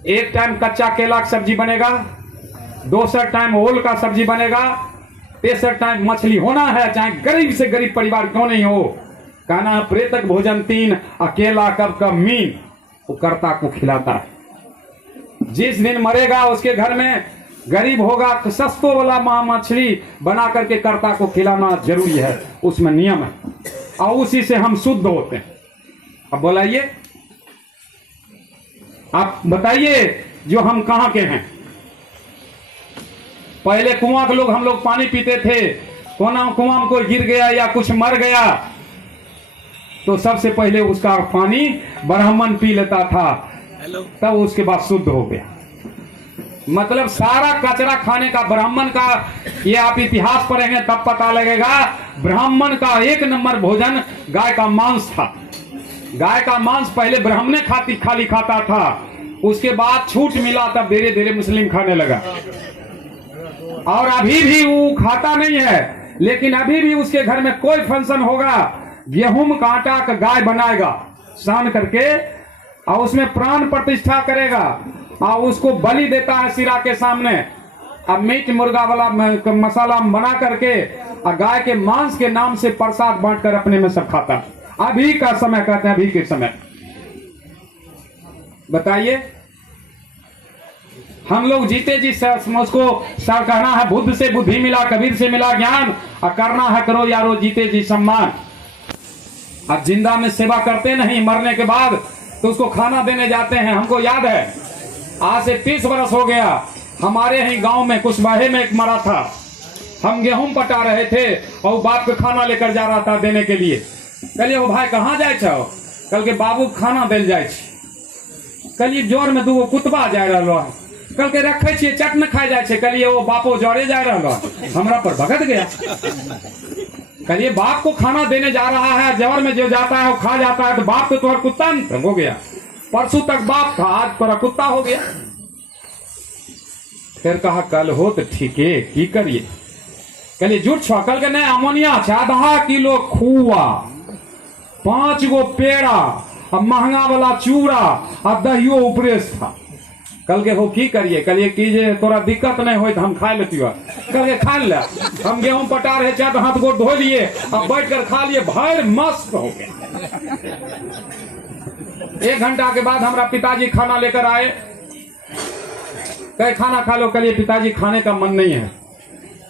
1 टाइम कच्चा केला का सब्जी बनेगा, 2 टाइम ओल का सब्जी बनेगा, 3 टाइम मछली होना है, चाहे गरीब से गरीब परिवार क्यों नहीं हो। कहना है प्रेतक भोजन 3 अकेला कब कम मीन, वो कर्ता को खिलाता है। जिस दिन मरेगा उसके घर में गरीब होगा, सस्तों वाला मछली बना करके कर्ता को खिलाना जरूरी है, उसमें नियम है, और उसी से हम शुद्ध होते हैं। अब बोलाइए, आप बताइए जो हम कहां के हैं। पहले कुआं के लोग हम लोग पानी पीते थे, कुआं में कोई गिर गया या कुछ मर गया तो सबसे पहले उसका पानी ब्राह्मण पी लेता था, तब उसके बाद शुद्ध हो गया। मतलब सारा कचरा खाने का ब्राह्मण का, ये आप इतिहास पढ़ेंगे तब पता लगेगा। ब्राह्मण का 1 नंबर भोजन गाय का मांस था। गाय का मांस पहले ब्राह्मण खाली खाता था, उसके बाद छूट मिला तब धीरे धीरे मुस्लिम खाने लगा, और अभी भी वो खाता नहीं है। लेकिन अभी भी उसके घर में कोई फंक्शन होगा गेहूं का आटा का गाय बनाएगा सान करके, और उसमें प्राण प्रतिष्ठा करेगा और उसको बलि देता है सिरा के सामने। अब मीट मुर्गा वाला मसाला बना करके और गाय के मांस के नाम से प्रसाद बांटकर अपने में सब खाता। अभी का समय कहते हैं, अभी के समय बताइए, हम लोग जीते जी उसको सर कहना है बुद्ध से बुद्धि मिला, कबीर से मिला ज्ञान, और करना है करो यारो जीते जी सम्मान। अब जिंदा में सेवा करते नहीं, मरने के बाद तो उसको खाना देने जाते हैं। हमको याद है आज से 30 बरस हो गया, हमारे ही गांव में कुशवाहे में एक मरा था। हम गेहूं पटा रहे थे और बाप को खाना लेकर जा रहा था देने के लिए। कहलिए वो भाई कहाँ जाए छो? कल के बाबू खाना देल जाए। कहलिए जोर में दूगो कुतबा जा रहा है। कल के रखे छे चट न खाए जाए। कहलिए वो बापो जोरे जा रहा है, हमरा पर भगत गया। कहलिए बाप को खाना देने जा रहा है, जवर में जो जाता है वो खा जाता है, तो बाप तो तुम्हारा कुत्ता नहीं हो गया। परसों तक बाप था, आज तुम्हारा कुत्ता हो गया। फिर कहा कल हो तो ठीक है, की करिए? कहलिए झूठ छो। कल के नहीं अमोनिया छे, आधा किलो खुआ, 5 गो पेड़ा, अब महंगा वाला चूड़ा और दहियो उपरेस था। कल के हो की करिए? कहलिए कीजिए तोरा दिक्कत नहीं हो तो हम खा लेती। कल के खा ले। हम गेहूं पटा रहे थे तो हाथ गोड़ धो लिए, अब बैठ कर खा लिए, भाई मस्त हो गया। 1 घंटा के बाद हमारा पिताजी खाना लेकर आए। कहे खाना खा लो। कहलिए पिताजी खाने का मन नहीं है।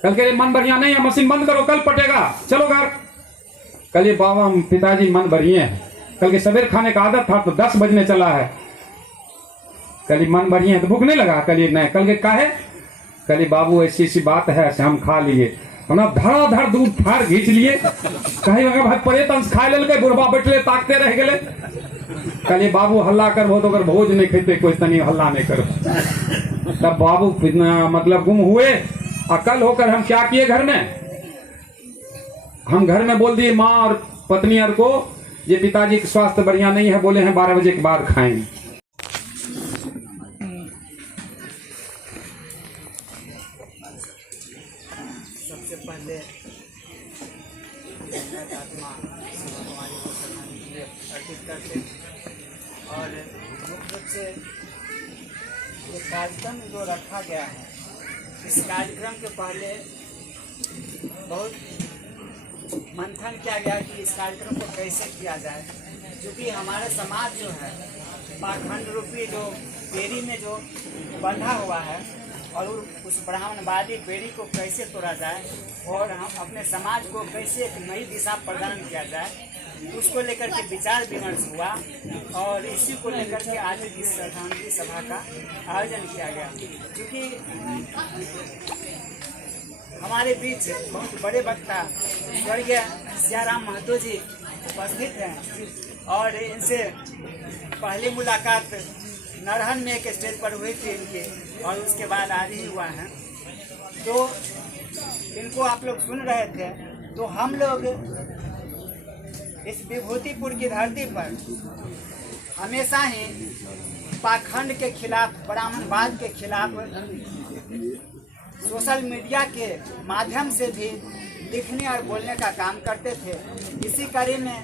कल के मन बढ़िया नहीं है, मशीन बंद करो, कल पटेगा, चलो घर। कहलिए बाबा हम पिताजी मन बढ़िया है, कल के सवेर खाने का आदत था तो 10 बजने चला है। कहलिए मन बढ़िया है तो भूख नहीं लगा? कहलिए नहीं। कल के काहे? कहलिए बाबू ऐसी ऐसी बात है, हम खा लिए। हम धड़ाधड़ दूध फाड़ घींच लिए। कहीं भाई परेत अंश खा ले, बुढ़वा बैठले ताकते रह गए। कहलिए बाबू हल्ला कर हो तो अगर भोज नहीं खेते कोई तनी हल्ला नहीं करो। तब बाबू मतलब गुम हुए। अकल होकर हम क्या किए घर में, हम घर में बोल दिए माँ और पत्नी और को, ये पिताजी का स्वास्थ्य बढ़िया नहीं है, बोले हैं 12 बजे के बाद खाएंगे। सबसे पहले आत्मा भगवान को श्रद्धांजलि अर्पित करते, और मुख्य रूप से ये कार्यक्रम जो रखा गया है, इस कार्यक्रम के पहले बहुत मंथन किया गया कि इस कार्यक्रम को कैसे किया जाए, क्योंकि हमारा समाज जो है पाखंड रूपी जो बेड़ी में जो बंधा हुआ है, और उस ब्राह्मणवादी बेड़ी को कैसे तोड़ा जाए और हम अपने समाज को कैसे एक नई दिशा प्रदान किया जाए, उसको लेकर के विचार विमर्श हुआ। और इसी को लेकर के आज की श्रद्धांजलि सभा का आयोजन किया गया, क्योंकि हमारे बीच बहुत बड़े वक्ता स्वर्गीय सियाराम महतो जी उपस्थित हैं, और इनसे पहली मुलाकात नरहन में एक स्टेज पर हुई थी इनकी, और उसके बाद आज ही हुआ है। तो इनको आप लोग सुन रहे थे। तो हम लोग इस विभूतिपुर की धरती पर हमेशा ही पाखंड के खिलाफ, ब्राह्मणवाद के खिलाफ सोशल मीडिया के माध्यम से भी लिखने और बोलने का काम करते थे। इसी कड़ी में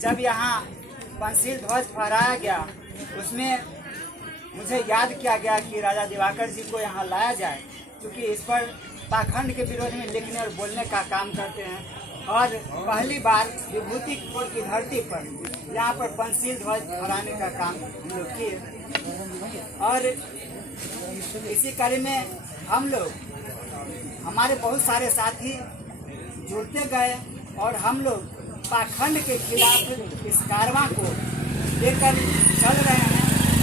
जब यहाँ पंचशील ध्वज फहराया गया, उसमें मुझे याद किया गया कि राजा दिवाकर जी को यहाँ लाया जाए, क्योंकि इस पर पाखंड के विरोध में लिखने और बोलने का काम करते हैं। और पहली बार विभूतिपुर की धरती पर यहाँ पर पंचशील ध्वज फहराने का काम हम लोग किए। और इसी कड़ी में हम लोग, हमारे बहुत सारे साथी जुड़ते गए, और हम लोग पाखंड के खिलाफ इस कारवां को लेकर चल रहे हैं।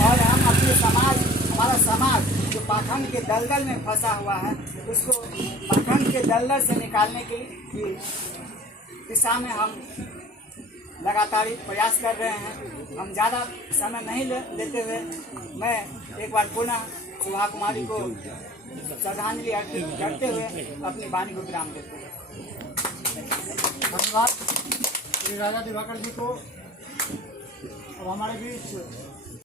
और हम अपने समाज, हमारा समाज जो पाखंड के दलदल में फंसा हुआ है, उसको पाखंड के दलदल से निकालने की दिशा में हम लगातार प्रयास कर रहे हैं। हम ज़्यादा समय नहीं लेते हुए मैं एक बार पुनः सुभा कुमारी को श्रद्धांजलि अर्पित करते हुए अपनी वाणी को विराम देते हैं। धन्यवाद श्री राजा दिवाकर जी को। अब हमारे बीच